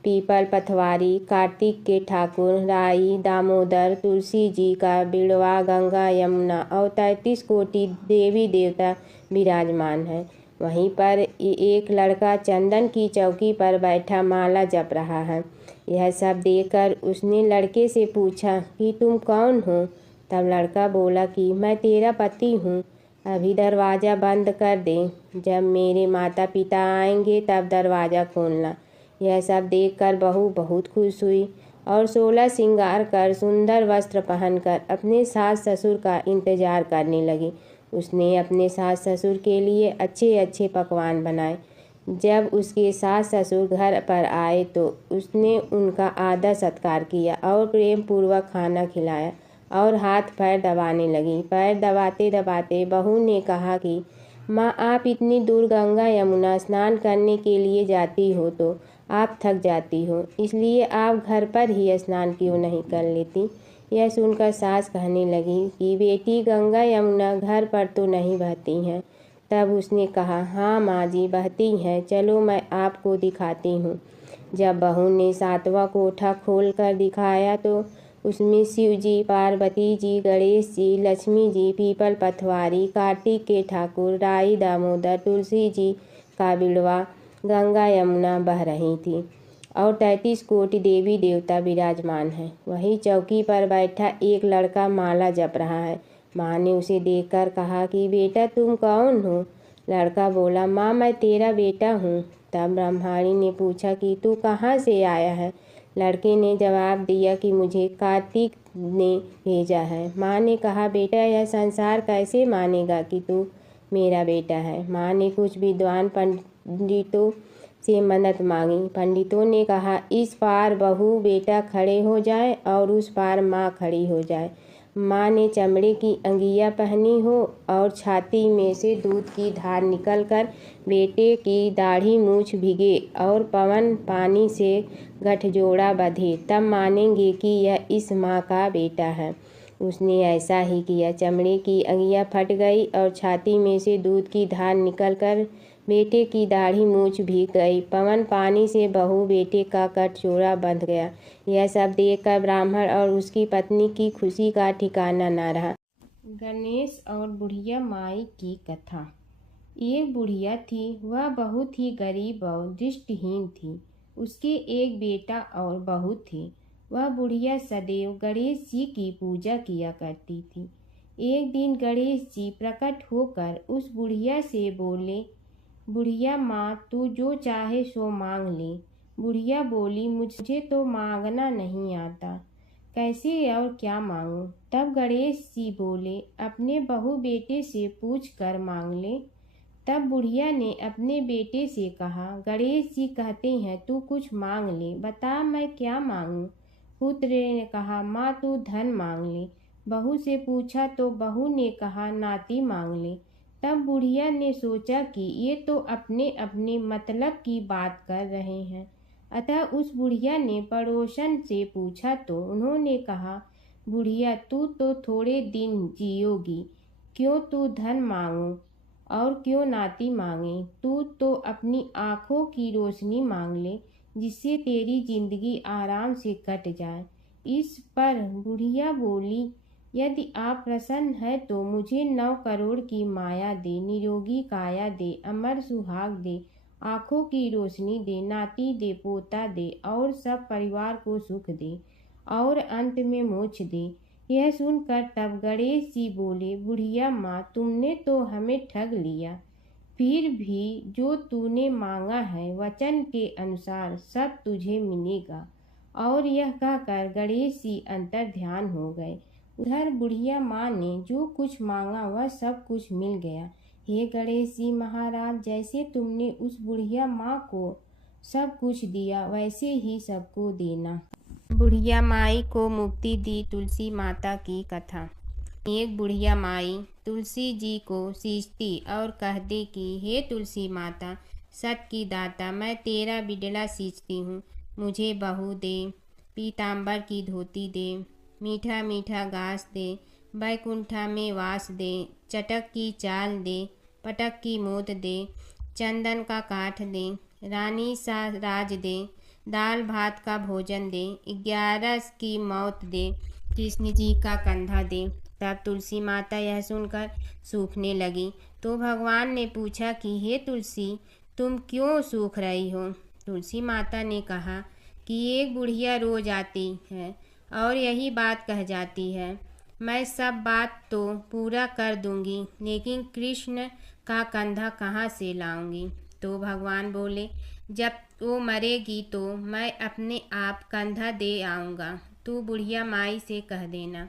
पीपल पथवारी, कार्तिक के ठाकुर, राई, दामोदर, तुलसी जी का बिड़वा, गंगा यमुना और 33 कोटि देवी देवता विराजमान है। वहीं पर एक लड़का चंदन की चौकी पर बैठा माला जप रहा है। यह सब देखकर उसने लड़के से पूछा कि तुम कौन हो। तब लड़का बोला कि मैं तेरा पति हूँ, अभी दरवाज़ा बंद कर दे, जब मेरे माता पिता आएंगे तब दरवाज़ा खोलना। यह सब देखकर बहू बहुत खुश हुई और 16 श्रृंगार कर सुंदर वस्त्र पहनकर अपने सास ससुर का इंतजार करने लगी। उसने अपने सास ससुर के लिए अच्छे अच्छे पकवान बनाए। जब उसके सास ससुर घर पर आए तो उसने उनका आदर सत्कार किया और प्रेम पूर्वक खाना खिलाया और हाथ पैर दबाने लगी। पैर दबाते दबाते बहू ने कहा कि माँ, आप इतनी दूर गंगा यमुना स्नान करने के लिए जाती हो तो आप थक जाती हो, इसलिए आप घर पर ही स्नान क्यों नहीं कर लेती। यह सुनकर सास कहने लगी कि बेटी, गंगा यमुना घर पर तो नहीं बहती हैं। तब उसने कहा, हाँ माँ जी, बहती हैं, चलो मैं आपको दिखाती हूँ। जब बहू ने 7वां कोठा खोल कर दिखाया तो उसमें शिव जी, पार्वती जी, गणेश जी, लक्ष्मी जी, पीपल पथवारी, कार्तिक के ठाकुर, राई, दामोदर, तुलसी जी का बिड़वा, गंगा यमुना बह रही थी और 33 कोटि देवी देवता विराजमान हैं। वहीं चौकी पर बैठा एक लड़का माला जप रहा है। माँ ने उसे देखकर कहा कि बेटा, तुम कौन हो। लड़का बोला, माँ मैं तेरा बेटा हूँ। तब ब्रह्माणी ने पूछा कि तू कहाँ से आया है। लड़के ने जवाब दिया कि मुझे कार्तिक ने भेजा है। माँ ने कहा, बेटा यह संसार कैसे मानेगा कि तू मेरा बेटा है। माँ ने कुछ विद्वान पंडितों से मदद मांगी। पंडितों ने कहा, इस पार बहू बेटा खड़े हो जाए और उस पार माँ खड़ी हो जाए। माँ ने चमड़े की अंगिया पहनी हो और छाती में से दूध की धार निकलकर बेटे की दाढ़ी मूछ भिगे और पवन पानी से गठजोड़ा बंधे, तब मानेंगे कि यह इस माँ का बेटा है। उसने ऐसा ही किया। चमड़े की अंगिया फट गई और छाती में से दूध की धार निकलकर बेटे की दाढ़ी मूछ भीग गई। पवन पानी से बहू बेटे का गठजोड़ा बंध गया। यह सब देखकर ब्राह्मण और उसकी पत्नी की खुशी का ठिकाना न रहा। गणेश और बुढ़िया माई की कथा। एक बुढ़िया थी, वह बहुत ही गरीब और दृष्टिहीन थी। उसके एक बेटा और बहू थे। वह बुढ़िया सदैव गणेश जी की पूजा किया करती थी। एक दिन गणेश जी प्रकट होकर उस बुढ़िया से बोले, बुढ़िया माँ, तू जो चाहे सो मांग ले। बुढ़िया बोली, मुझे तो मांगना नहीं आता, कैसे और क्या मांगूं? तब गणेश जी बोले, अपने बहू बेटे से पूछ कर मांग ले। तब बुढ़िया ने अपने बेटे से कहा, गणेश जी कहते हैं तू कुछ मांग ले, बता मैं क्या मांगूं? पुत्र ने कहा, माँ तू धन मांग ले। बहू से पूछा तो बहू ने कहा, नाती मांग ले। तब बुढ़िया ने सोचा कि ये तो अपने अपने मतलब की बात कर रहे हैं। अतः उस बुढ़िया ने पड़ोसन से पूछा तो उन्होंने कहा, बुढ़िया तू तो थोड़े दिन जियोगी, क्यों तू धन मांगो और क्यों नाती मांगे? तू तो अपनी आँखों की रोशनी मांग ले, जिससे तेरी जिंदगी आराम से कट जाए। इस पर बुढ़िया बोली, यदि आप प्रसन्न है तो मुझे 9 करोड़ की माया दे, निरोगी काया दे, अमर सुहाग दे, आँखों की रोशनी दे, नाती दे, पोता दे और सब परिवार को सुख दे और अंत में मोक्ष दे। यह सुनकर तब गणेश जी बोले, बुढ़िया माँ, तुमने तो हमें ठग लिया। फिर भी जो तूने मांगा है वचन के अनुसार सब तुझे मिलेगा। और यह कहकर गणेश जी अंतर ध्यान हो गए। उधर बुढ़िया माँ ने जो कुछ मांगा वह सब कुछ मिल गया। हे गणेश जी महाराज, जैसे तुमने उस बुढ़िया माँ को सब कुछ दिया वैसे ही सबको देना। बुढ़िया माई को मुक्ति दी तुलसी माता की कथा। एक बुढ़िया माई तुलसी जी को सींचती और कहती कि हे तुलसी माता, सत की दाता, मैं तेरा बिडला सींचती हूँ, मुझे बहू दे, पीताम्बर की धोती दे, मीठा मीठा घास दे, बैकुंठा में वास दे, चटक की चाल दे, पटक की मोद दे, चंदन का काठ दे, रानी सा राज दे, दाल भात का भोजन दे, 11 की मौत दे, कृष्ण जी का कंधा दे। तब तुलसी माता यह सुनकर सूखने लगी। तो भगवान ने पूछा कि हे तुलसी, तुम क्यों सूख रही हो? तुलसी माता ने कहा कि एक बुढ़िया रोज आती है और यही बात कह जाती है, मैं सब बात तो पूरा कर दूंगी, लेकिन कृष्ण का कंधा कहाँ से लाऊंगी? तो भगवान बोले, जब वो मरेगी तो मैं अपने आप कंधा दे आऊँगा, तू बुढ़िया माई से कह देना।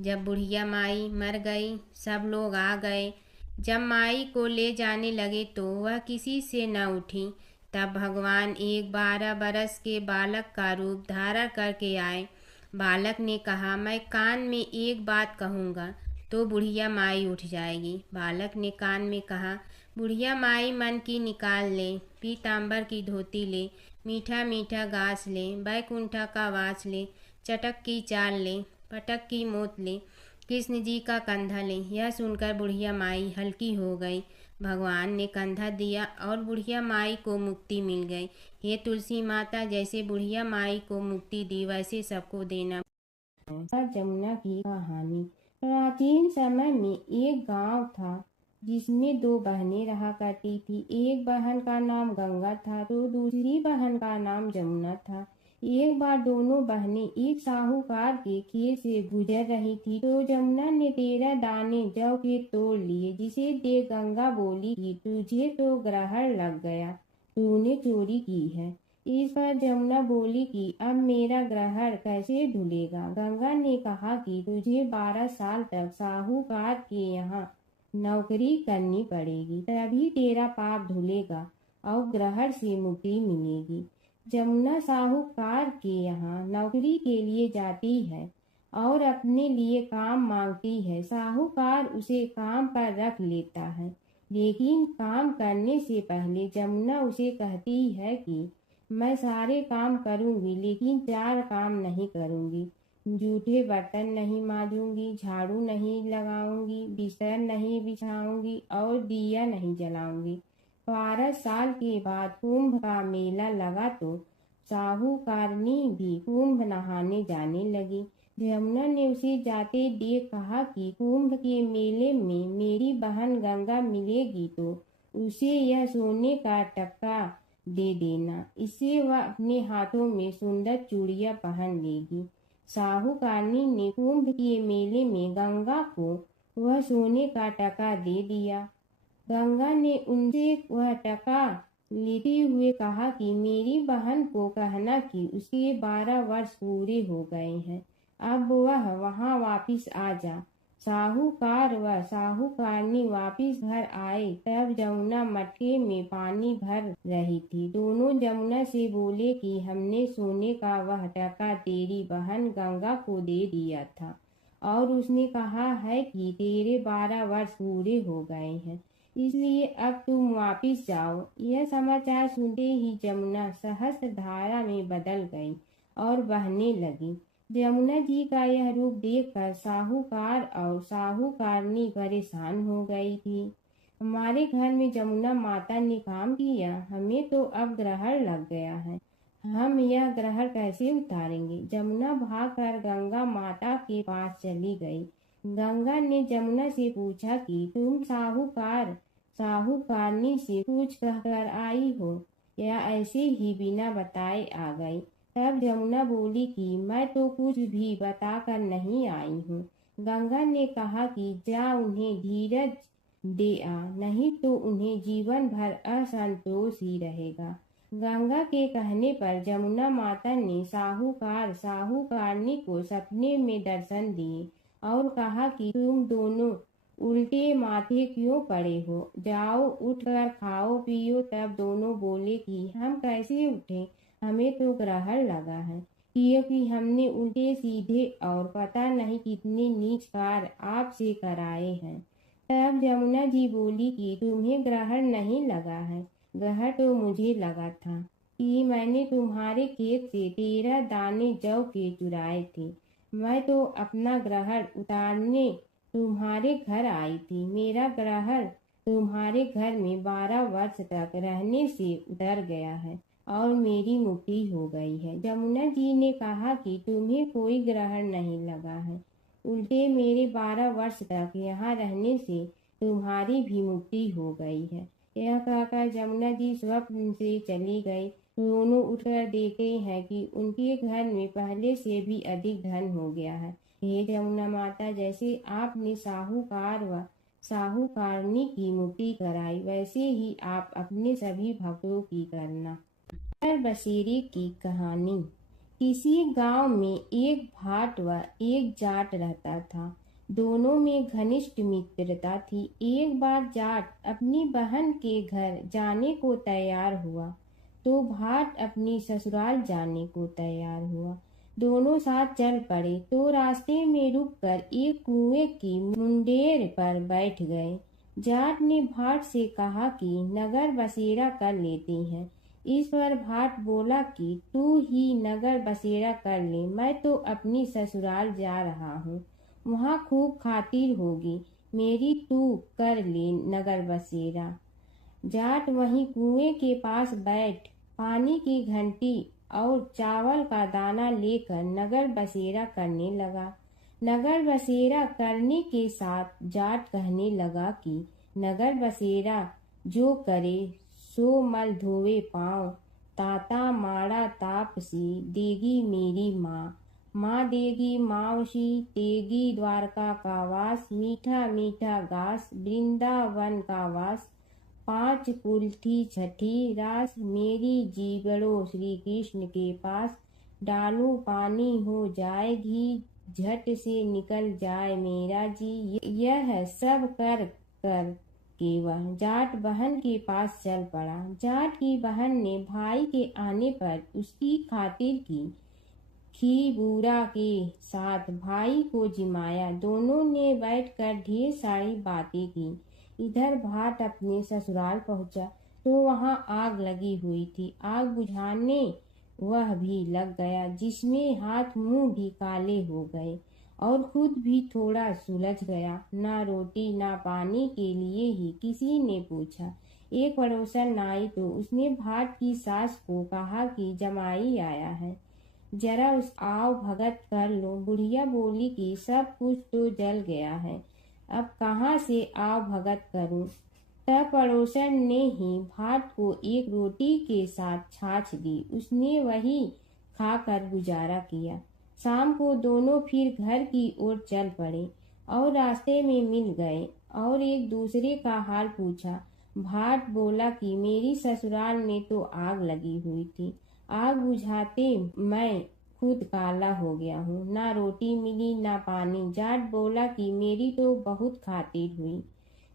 जब बुढ़िया माई मर गई, सब लोग आ गए। जब माई को ले जाने लगे तो वह किसी से न उठी। तब भगवान एक 12 बरस के बालक का रूप धारण करके आए। बालक ने कहा, मैं कान में एक बात कहूँगा तो बुढ़िया माई उठ जाएगी। बालक ने कान में कहा, बुढ़िया माई मन की निकाल ले, पीताम्बर की धोती ले, मीठा मीठा घास ले, बैकुंठा का वास ले, चटक की चाल ले, पटक की मोत ले, कृष्ण जी का कंधा ले। यह सुनकर बुढ़िया माई हल्की हो गई। भगवान ने कंधा दिया और बुढ़िया माई को मुक्ति मिल गई। हे तुलसी माता, जैसे बुढ़िया माई को मुक्ति दी वैसे सबको देना। जमुना की कहानी। प्राचीन समय में एक गांव था जिसमें 2 बहनें रहा करती थी। एक बहन का नाम गंगा था तो दूसरी बहन का नाम जमुना था। एक बार दोनों बहनें एक साहूकार के खेत से गुजर रही थी तो जमुना ने 13 दाने जौ के तोड़ लिए, जिसे देख गंगा बोली कि तुझे तो ग्रहण लग गया, तूने चोरी की है। इस पर जमुना बोली कि अब मेरा ग्रहण कैसे धुलेगा? गंगा ने कहा कि तुझे 12 साल तक साहूकार के यहाँ नौकरी करनी पड़ेगी, तभी तेरा पाप धुलेगा और ग्रहण से मुक्ति मिलेगी। जमुना साहूकार के यहाँ नौकरी के लिए जाती है और अपने लिए काम मांगती है। साहूकार उसे काम पर रख लेता है, लेकिन काम करने से पहले जमुना उसे कहती है कि मैं सारे काम करूंगी लेकिन 4 काम नहीं करूंगी। जूठे बर्तन नहीं मांजूंगी, झाड़ू नहीं लगाऊंगी, बिस्तर नहीं बिछाऊंगी और दिया नहीं जलाऊंगी। 12 साल के बाद कुंभ का मेला लगा तो साहूकारनी भी कुंभ नहाने जाने लगी। जमुना ने उसे जाते देख कहा कि कुंभ के मेले में मेरी बहन गंगा मिलेगी तो उसे यह सोने का टक्का दे देना, इससे वह अपने हाथों में सुंदर चूड़ियां पहन लेगी। साहूकारनी ने कुंभ के मेले में गंगा को वह सोने का टका दे दिया। गंगा ने उनसे वह टका लेते हुए कहा कि मेरी बहन को कहना कि उसके 12 वर्ष पूरे हो गए हैं, अब वह वहां वापिस आ जा। साहूकार व साहूकारनी वापिस घर आए तब जमुना मटके में पानी भर रही थी। दोनों जमुना से बोले कि हमने सोने का वह टका तेरी बहन गंगा को दे दिया था और उसने कहा है कि तेरे 12 वर्ष पूरे हो गए हैं, इसलिए अब तुम वापिस जाओ। यह समाचार सुनते ही जमुना सहस्त्र धारा में बदल गई और बहने लगी। जमुना जी का यह रूप देखकर साहूकार और साहूकारनी परेशान हो गई थी। हमारे घर में जमुना माता ने काम किया, हमें तो अब ग्रहण लग गया है, हम यह ग्रहण कैसे उतारेंगे। जमुना भागकर गंगा माता के पास चली गई। गंगा ने जमुना से पूछा कि तुम साहूकारनी से कुछ कहकर आई हो या ऐसे ही बिना बताए आ गई। तब जमुना बोली कि मैं तो कुछ भी बताकर नहीं आई हूँ। गंगा ने कहा कि जा उन्हें धीरज दे आ, नहीं तो उन्हें जीवन भर असंतोष ही रहेगा। गंगा के कहने पर जमुना माता ने साहूकारनी को सपने में दर्शन दिए और कहा कि तुम दोनों उल्टे माथे क्यों पड़े हो, जाओ उठकर खाओ पियो। तब दोनों बोले कि हम कैसे उठे, हमें तो ग्रहण लगा है, क्योंकि हमने उल्टे सीधे और पता नहीं कितने नीच कार्य आपसे कराए हैं। तब जमुना जी बोली कि तुम्हें ग्रहण नहीं लगा है, ग्रहण तो मुझे लगा था कि मैंने तुम्हारे खेत से 13 दाने जौ के चुराए थे। मैं तो अपना ग्रहण उतारने तुम्हारे घर आई थी। मेरा ग्रहण तुम्हारे घर में 12 वर्ष तक रहने से उतर गया है और मेरी मुक्ति हो गई है। जमुना जी ने कहा कि तुम्हें कोई ग्रहण नहीं लगा है, उल्टे मेरे 12 वर्ष तक यहाँ रहने से तुम्हारी भी मुक्ति हो गई है। यह कहकर जमुना जी स्वप्न से चली गई। दोनों उठकर देखते हैं कि उनके घर में पहले से भी अधिक धन हो गया है। हे जमुना माता, जैसे आपने साहूकार व साहूकारनी की मुक्ति कराई, वैसे ही आप अपने सभी भक्तों की करना। बसेरे की कहानी। किसी गांव में एक भाट व एक जाट रहता था। दोनों में घनिष्ठ मित्रता थी। एक बार जाट अपनी बहन के घर जाने को तैयार हुआ तो भाट अपनी ससुराल जाने को तैयार हुआ। दोनों साथ चल पड़े तो रास्ते में रुककर एक कुएं की मुंडेर पर बैठ गए। जाट ने भाट से कहा कि नगर बसेरा कर लेते हैं। इस पर भाट बोला कि तू ही नगर बसेरा कर ले, मैं तो अपनी ससुराल जा रहा हूँ, वहाँ खूब खातिर होगी मेरी, तू कर ले नगर बसेरा। जाट वहीं कुएं के पास बैठ पानी की घंटी और चावल का दाना लेकर नगर बसेरा करने लगा। नगर बसेरा करने के साथ जाट कहने लगा कि नगर बसेरा जो करे सो मल धोवे पाँव, ताता माड़ा तापसी देगी मेरी माँ, माँ देगी मावशी तेगी द्वारका का वास, मीठा मीठा घास वृंदावन का वास, 5 कुल्थी छठी रास, मेरी जीगड़ो श्री कृष्ण के पास, डालू पानी हो जाए घी, झट से निकल जाए मेरा जी। यह सब कर के वह जाट बहन के पास चल पड़ा। जाट की बहन ने भाई के आने पर उसकी खातिर की खी बूरा के साथ भाई को जिमाया। दोनों ने बैठकर ढेर सारी बातें की। इधर भाट अपने ससुराल पहुंचा तो वहां आग लगी हुई थी। आग बुझाने वह भी लग गया, जिसमें हाथ मुंह भी काले हो गए और खुद भी थोड़ा सुलझ गया। ना रोटी ना पानी के लिए ही किसी ने पूछा। एक पड़ोसन आई तो उसने भाट की सास को कहा कि जमाई आया है, जरा उस आओ भगत कर लो। बुढ़िया बोली कि सब कुछ तो जल गया है, अब कहाँ से आओ भगत करूं। तब पड़ोसन ने ही भात को एक रोटी के साथ छाछ दी। उसने वही खाकर गुजारा किया। शाम को दोनों फिर घर की ओर चल पड़े और रास्ते में मिल गए और एक दूसरे का हाल पूछा। भाट बोला कि मेरी ससुराल में तो आग लगी हुई थी, आग बुझाते मैं खुद काला हो गया हूँ, ना रोटी मिली ना पानी। जाट बोला कि मेरी तो बहुत खातिर हुई।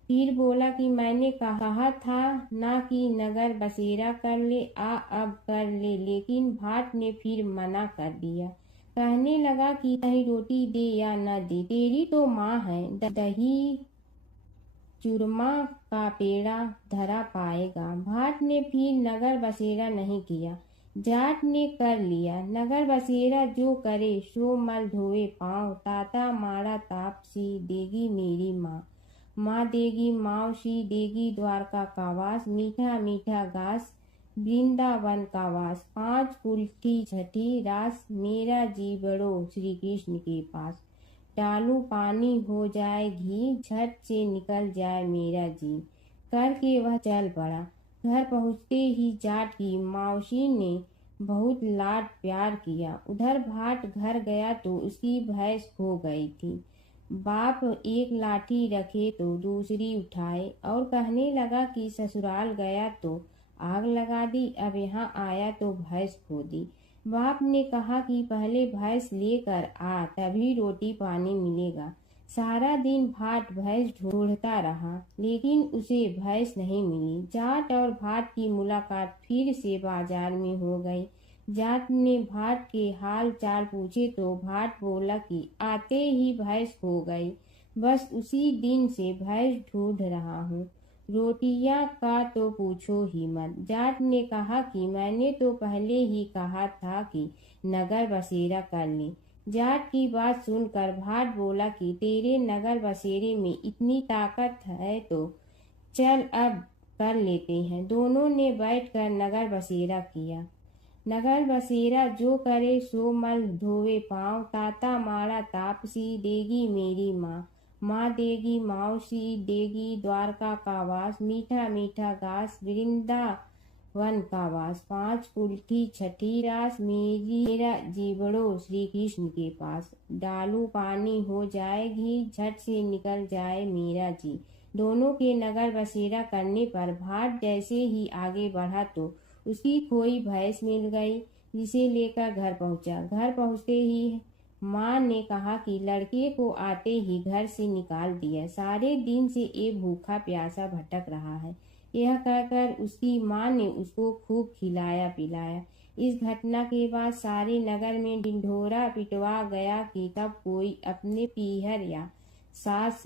फिर बोला कि मैंने कहा था ना कि नगर बसेरा कर ले, अब कर ले, लेकिन भाट ने फिर मना कर दिया। कहने लगा कि चाहे रोटी दे या न दे, तेरी तो माँ है, दही चूरमा का पेड़ा धरा पाएगा। भाट ने फिर नगर बसेरा नहीं किया, जाट ने कर लिया। नगर बसेरा जो करे सो मल धोए पाँव, ताता माड़ा तापसी देगी मेरी माँ, माँ देगी मावशी देगी द्वारका का वास, मीठा मीठा घास वृंदावन का वास, 5 कुल्ठी छठी रास, मेरा जी बड़ो श्री कृष्ण के पास। डालू पानी हो जाए घी, झट से निकल जाए मेरा जी, करके वह चल पड़ा। घर पहुँचते ही जाट की मौसी ने बहुत लाड प्यार किया। उधर भाट घर गया तो उसकी भैंस खो गई थी। बाप एक लाठी रखे तो दूसरी उठाए और कहने लगा कि ससुराल गया तो आग लगा दी, अब यहाँ आया तो भैंस खो दी। बाप ने कहा कि पहले भैंस लेकर आ, तभी रोटी पानी मिलेगा। सारा दिन भाट भैंस ढूंढता रहा, लेकिन उसे भैंस नहीं मिली। जाट और भाट की मुलाकात फिर से बाजार में हो गई। जाट ने भाट के हाल चाल पूछे तो भाट बोला कि आते ही भैंस खो गई, बस उसी दिन से भैंस ढूंढ रहा हूँ। रोटियां का तो पूछो ही मत। जाट ने कहा कि मैंने तो पहले ही कहा था कि नगर बसेरा कर ले। जाट की बात सुनकर भाट बोला कि तेरे नगर बसेरे में इतनी ताकत है तो चल अब कर लेते हैं। दोनों ने बैठकर नगर बसेरा किया। नगर बसेरा जो करे सो मल धोवे पाँव, ताता माड़ा तापसी देगी मेरी माँ, माँ देगी मावसी देगी द्वारका का वास, मीठा मीठा घास वृंदावन का वास, 5 कुल्ठी छठी रास, मेरा जीवड़ो श्री कृष्ण के पास। डालू पानी हो जाए घी, झट से निकल जाए मेरा जी। दोनों के नगर बसेरा करने पर भाट जैसे ही आगे बढ़ा तो उसकी खोई भैंस मिल गई, जिसे लेकर घर पहुंचा। घर पहुंचते ही माँ ने कहा कि लड़के को आते ही घर से निकाल दिया, सारे दिन से ये भूखा प्यासा भटक रहा है। यह कहकर उसकी माँ ने उसको खूब खिलाया पिलाया। इस घटना के बाद सारे नगर में ढिंढोरा पिटवा गया कि कब कोई अपने पीहर या सास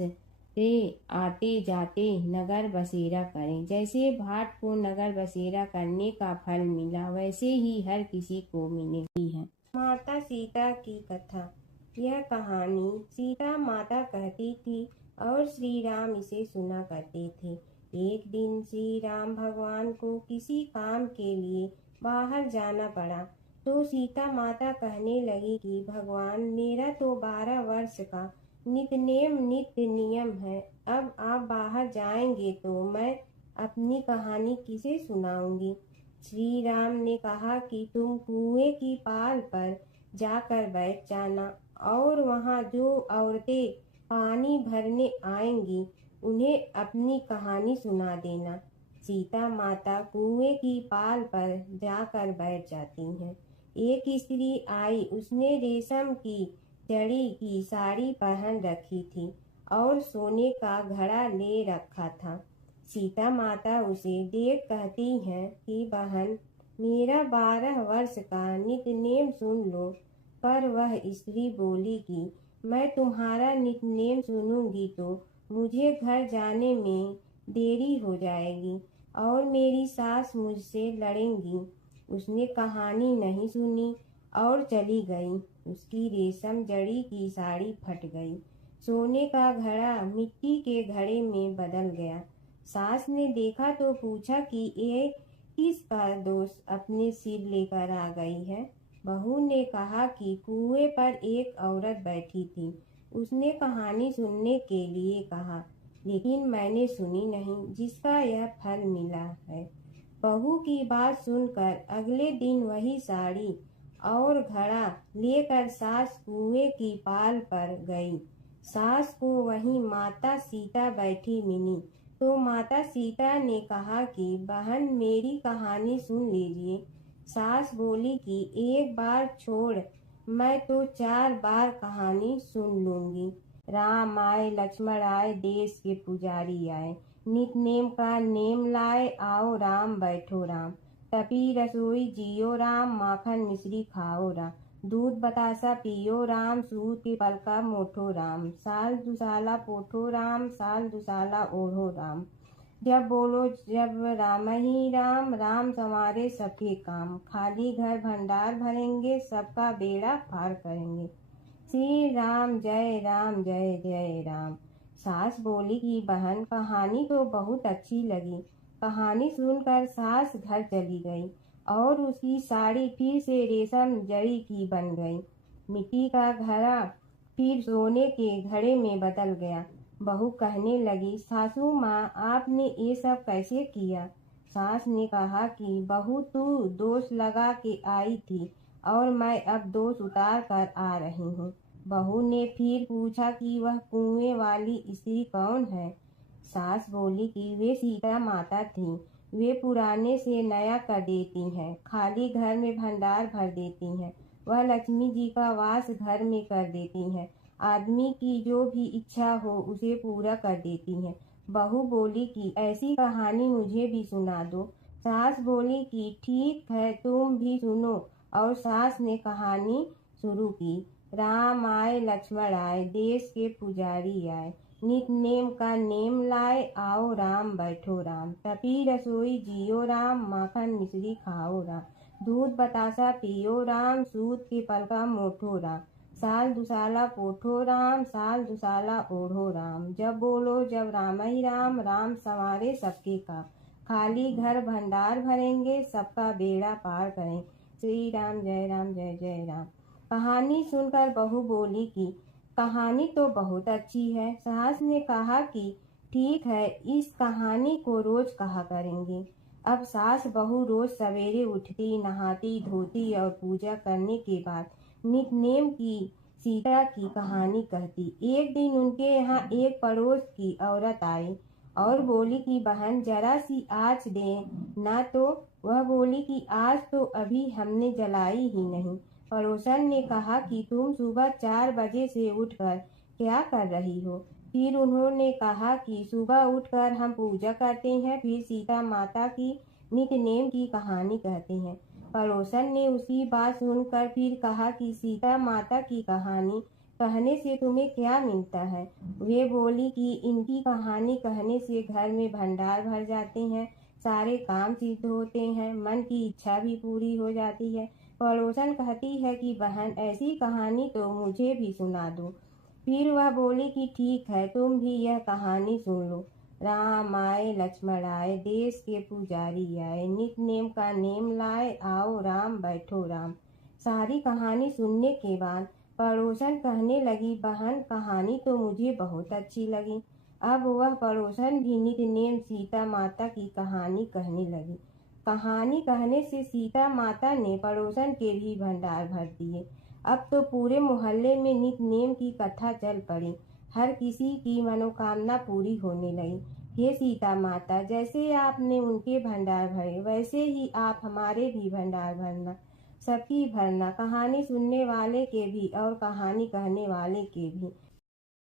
से आते जाते नगर बसेरा करें। जैसे भाट को नगर बसेरा करने का फल मिला, वैसे ही हर किसी को मिलती है। माता सीता की कथा। यह कहानी सीता माता कहती थी और श्री राम इसे सुना करते थे। एक दिन श्री राम भगवान को किसी काम के लिए बाहर जाना पड़ा, तो सीता माता कहने लगी कि भगवान, मेरा तो 12 वर्ष का नित्य नियम है, अब आप बाहर जाएंगे तो मैं अपनी कहानी किसे सुनाऊंगी। श्री राम ने कहा कि तुम कुएं की पाल पर जाकर बैठ जाना और वहां जो औरतें पानी भरने आएंगी उन्हें अपनी कहानी सुना देना। सीता माता कुएं की पाल पर जाकर बैठ जाती हैं। एक स्त्री आई, उसने रेशम की जड़ी की साड़ी पहन रखी थी और सोने का घड़ा ले रखा था। सीता माता उसे देख कहती हैं कि बहन, मेरा 12 वर्ष का नित्य नेम सुन लो। पर वह स्त्री बोली कि मैं तुम्हारा नित्य नेम सुनूंगी तो मुझे घर जाने में देरी हो जाएगी और मेरी सास मुझसे लड़ेंगी। उसने कहानी नहीं सुनी और चली गई। उसकी रेशम जड़ी की साड़ी फट गई, सोने का घड़ा मिट्टी के घड़े में बदल गया। सास ने देखा तो पूछा कि ये किसका दोष अपने सिर लेकर आ गई है। बहू ने कहा कि कुएं पर एक औरत बैठी थी, उसने कहानी सुनने के लिए कहा। लेकिन मैंने सुनी नहीं, जिसका यह फल मिला है। बहू की बात सुनकर अगले दिन वही साड़ी और घड़ा लेकर सास कुएं की पाल पर गई। सास को वहीं माता सीता बैठी मिली, तो माता सीता ने कहा कि बहन, मेरी कहानी सुन लीजिए। सास बोली कि एक बार छोड़, मैं तो 4 बार कहानी सुन लूंगी। राम आए लक्ष्मण आए, देश के पुजारी आए, नित नेम का नेम लाए, आओ राम बैठो राम। तपी रसोई जियो राम, माखन मिश्री खाओ राम। दूध बतासा पियो राम, सूत के पलका मोठो राम। साल दुसाला पोठो राम, साल दुसाला ओढ़ो राम। जब बोलो जब राम ही राम, राम संवारे सबके काम। खाली घर भंडार भरेंगे, सबका बेड़ा पार करेंगे। श्री राम जय राम जय जय राम। सास बोली कि बहन, कहानी तो बहुत अच्छी लगी। कहानी सुनकर सास घर चली गई और उसकी साड़ी फिर से रेशम जड़ी की बन गई। मिट्टी का घड़ा फिर सोने के घड़े में बदल गया। बहू कहने लगी, सासू माँ, आपने ये सब कैसे किया? सास ने कहा कि बहू, तू दोष लगा के आई थी और मैं अब दोष उतार कर आ रही हूँ। बहू ने फिर पूछा कि वह कुएं वाली स्त्री कौन है? सास बोली कि वे सीता माता थी। वे पुराने से नया कर देती हैं, खाली घर में भंडार भर देती हैं। वह लक्ष्मी जी का वास घर में कर देती हैं। आदमी की जो भी इच्छा हो उसे पूरा कर देती हैं। बहू बोली कि ऐसी कहानी मुझे भी सुना दो। सास बोली कि ठीक है, तुम भी सुनो। और सास ने कहानी शुरू की। राम आए लक्ष्मण आए, देश के पुजारी आए, नित नेम का नेम लाए, आओ राम बैठो राम। तपी रसोई जियो राम, माखन मिश्री खाओ राम। दूध बतासा पियो राम, सूत के पलका मोठो राम। साल दुसाला पोठो राम, साल दुसाला ओढ़ो राम। जब बोलो जब राम ही राम, राम संवारे सबके काम। खाली घर भंडार भरेंगे, सबका बेड़ा पार करें। श्री राम जय राम। कहानी सुनकर बहू बोली कि कहानी तो बहुत अच्छी है। सास ने कहा कि ठीक है, इस कहानी को रोज कहा करेंगे। अब सास बहू रोज सवेरे उठती, नहाती धोती और पूजा करने के बाद नित नेम की सीता की कहानी कहती। एक दिन उनके यहाँ एक पड़ोस की औरत आई और बोली कि बहन, जरा सी आँच दे ना। तो वह बोली कि आज तो अभी हमने जलाई ही नहीं। पड़ोसन ने कहा कि तुम सुबह 4 बजे से उठकर क्या कर रही हो? फिर उन्होंने कहा कि सुबह उठकर हम पूजा करते हैं, फिर सीता माता की नित नेम की कहानी कहते हैं। पड़ोसन ने उसकी बात सुनकर फिर कहा कि सीता माता की कहानी कहने से तुम्हें क्या मिलता है? वे बोली कि इनकी कहानी कहने से घर में भंडार भर जाते हैं, सारे काम सिद्ध होते हैं, मन की इच्छा भी पूरी हो जाती है। पड़ोसन कहती है कि बहन, ऐसी कहानी तो मुझे भी सुना दो। फिर वह बोली कि ठीक है, तुम भी यह कहानी सुन लो। राम आए लक्ष्मण आए, देश के पुजारी आए, नित नेम का नेम लाए, आओ राम बैठो राम। सारी कहानी सुनने के बाद पड़ोसन कहने लगी, बहन, कहानी तो मुझे बहुत अच्छी लगी। अब वह पड़ोसन भी नित नेम सीता माता की कहानी कहने लगी। कहानी कहने से सीता माता ने पड़ोसन के भी भंडार भर दिए। अब तो पूरे मोहल्ले में नित नेम की कथा चल पड़ी। हर किसी की मनोकामना पूरी होने लगी। हे सीता माता, जैसे आपने उनके भंडार भरे, वैसे ही आप हमारे भी भंडार भरना, सबकी भरना, कहानी सुनने वाले के भी और कहानी कहने वाले के भी।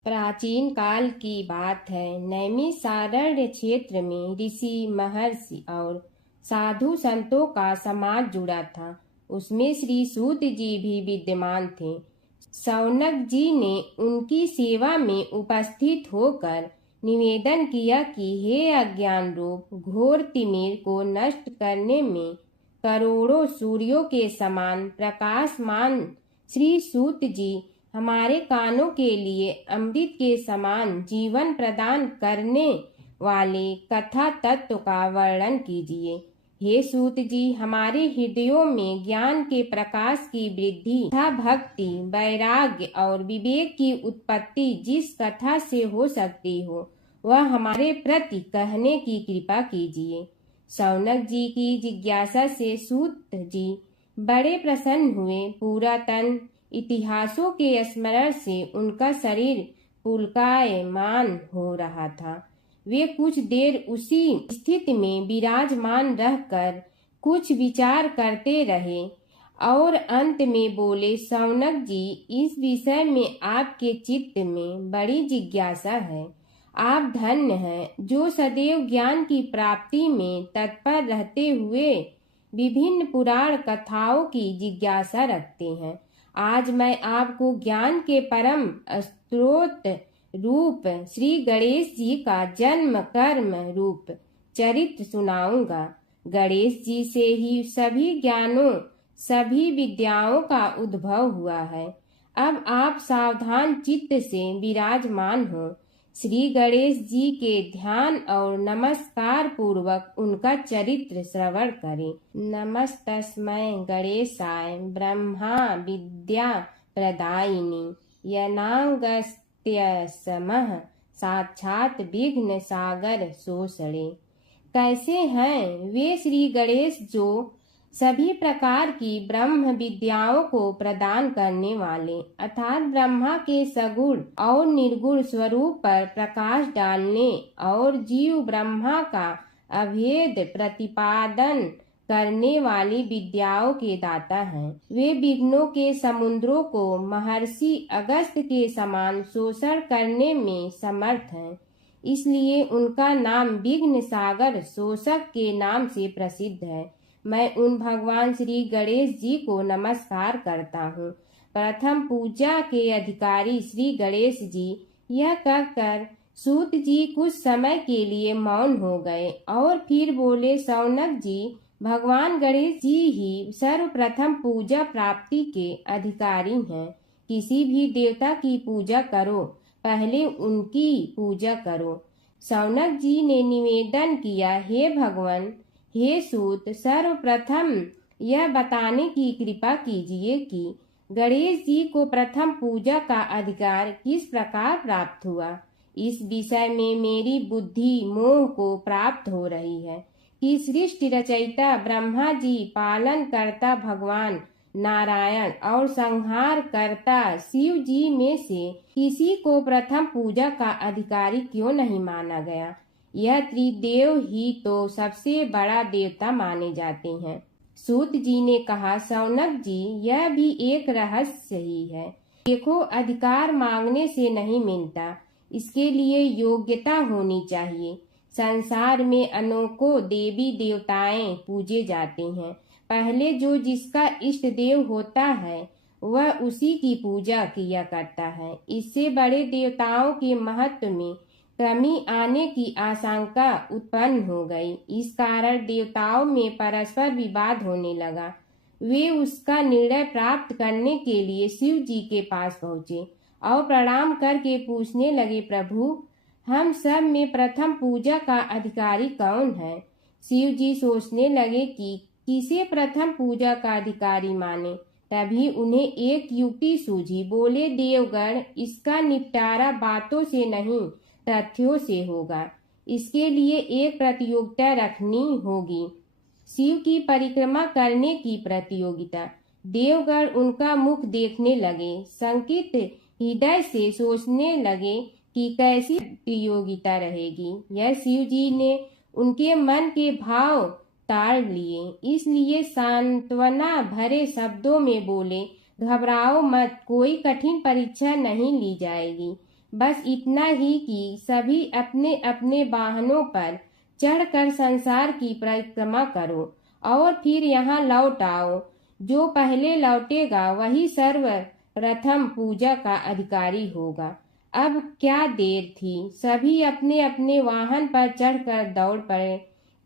प्राचीन काल की बात है। नैमिषारण्य क्षेत्र में ऋषि, महर्षि और साधु संतों का समाज जुड़ा था। उसमें श्री सूत जी भी विद्यमान थे। शौनक जी ने उनकी सेवा में उपस्थित होकर निवेदन किया कि हे अज्ञान रूप घोर तिमिर को नष्ट करने में करोड़ों सूर्यों के समान प्रकाशमान श्री सूत जी, हमारे कानों के लिए अमृत के समान जीवन प्रदान करने वाले कथा तत्व का वर्णन कीजिए। हे सूत जी, हमारे हृदयों में ज्ञान के प्रकाश की वृद्धि तथा भक्ति, वैराग्य और विवेक की उत्पत्ति जिस कथा से हो सकती हो, वह हमारे प्रति कहने की कृपा कीजिए। शौनक जी की जिज्ञासा से सूत जी बड़े प्रसन्न हुए। पुरातन इतिहासों के स्मरण से उनका शरीर पुलकायमान हो रहा था। वे कुछ देर उसी स्थिति में विराजमान रहकर कुछ विचार करते रहे और अंत में बोले, शौनक जी, इस विषय में आपके चित्त में बड़ी जिज्ञासा है। आप धन्य हैं जो सदैव ज्ञान की प्राप्ति में तत्पर रहते हुए विभिन्न पुराण कथाओं की जिज्ञासा रखते हैं। आज मैं आपको ज्ञान के परम स्रोत रूप श्री गणेश जी का जन्म कर्म रूप चरित्र सुनाऊंगा। गणेश जी से ही सभी ज्ञानों सभी विद्याओं का उद्भव हुआ है। अब आप सावधान चित्त से विराजमान हो। श्री गणेश जी के ध्यान और नमस्कार पूर्वक उनका चरित्र श्रवण करें। नमस्तस्मै गणेशाय ब्रह्मा विद्या प्रदायिनी यनागस्त्यसमः साक्षात विघ्न सागर सोषणे। कैसे हैं वे श्री गणेश जो सभी प्रकार की ब्रह्म विद्याओं को प्रदान करने वाले अर्थात ब्रह्मा के सगुण और निर्गुण स्वरूप पर प्रकाश डालने और जीव ब्रह्मा का अभेद प्रतिपादन करने वाली विद्याओं के दाता हैं। वे विघ्नों के समुद्रों को महर्षि अगस्त्य के समान शोषण करने में समर्थ हैं। इसलिए उनका नाम विघ्न सागर शोषक के नाम से प्रसिद्ध है। मैं उन भगवान श्री गणेश जी को नमस्कार करता हूँ। प्रथम पूजा के अधिकारी श्री गणेश जी, यह कहकर सूत जी कुछ समय के लिए मौन हो गए और फिर बोले, शौनक जी, भगवान गणेश जी ही सर्वप्रथम पूजा प्राप्ति के अधिकारी हैं। किसी भी देवता की पूजा करो, पहले उनकी पूजा करो। शौनक जी ने निवेदन किया, हे भगवान, हे सूत, सर्वप्रथम यह बताने की कृपा कीजिए कि गणेश जी को प्रथम पूजा का अधिकार किस प्रकार प्राप्त हुआ। इस विषय में मेरी बुद्धि मोह को प्राप्त हो रही है कि सृष्टि रचयिता ब्रह्मा जी, पालन करता भगवान नारायण और संहार करता शिव जी में से किसी को प्रथम पूजा का अधिकारी क्यों नहीं माना गया। यह त्रिदेव ही तो सबसे बड़ा देवता माने जाते हैं। सूत जी ने कहा, शौनक जी, यह भी एक रहस्य ही है। देखो, अधिकार मांगने से नहीं मिलता, इसके लिए योग्यता होनी चाहिए। संसार में अनेकों देवी देवताएं पूजे जाते हैं। पहले जो जिसका इष्ट देव होता है वह उसी की पूजा किया करता है। इससे बड़े देवताओं के महत्व में कमी आने की आशंका उत्पन्न हो गई। इस कारण देवताओं में परस्पर विवाद होने लगा। वे उसका निर्णय प्राप्त करने के लिए शिव जी के पास पहुँचे और प्रणाम करके पूछने लगे, प्रभु, हम सब में प्रथम पूजा का अधिकारी कौन है। शिव जी सोचने लगे कि किसे प्रथम पूजा का अधिकारी माने। तभी उन्हें एक युक्ति सूझी। बोले, देवगण, इसका निपटारा बातों से नहीं तथ्यों से होगा। इसके लिए एक प्रतियोगिता रखनी होगी, शिव की परिक्रमा करने की प्रतियोगिता। देवगण उनका मुख देखने लगे, शंकित हृदय से सोचने लगे कि कैसी प्रतियोगिता रहेगी। यह शिव जी ने उनके मन के भाव ताड़ लिए, इसलिए सांत्वना भरे शब्दों में बोले, घबराओ मत, कोई कठिन परीक्षा नहीं ली जाएगी। बस इतना ही कि सभी अपने अपने वाहनों पर चढ़कर संसार की परिक्रमा करो और फिर यहाँ लौट आओ। जो पहले लौटेगा वही सर्वप्रथम पूजा का अधिकारी होगा। अब क्या देर थी, सभी अपने अपने वाहन पर चढ़कर दौड़ पड़े।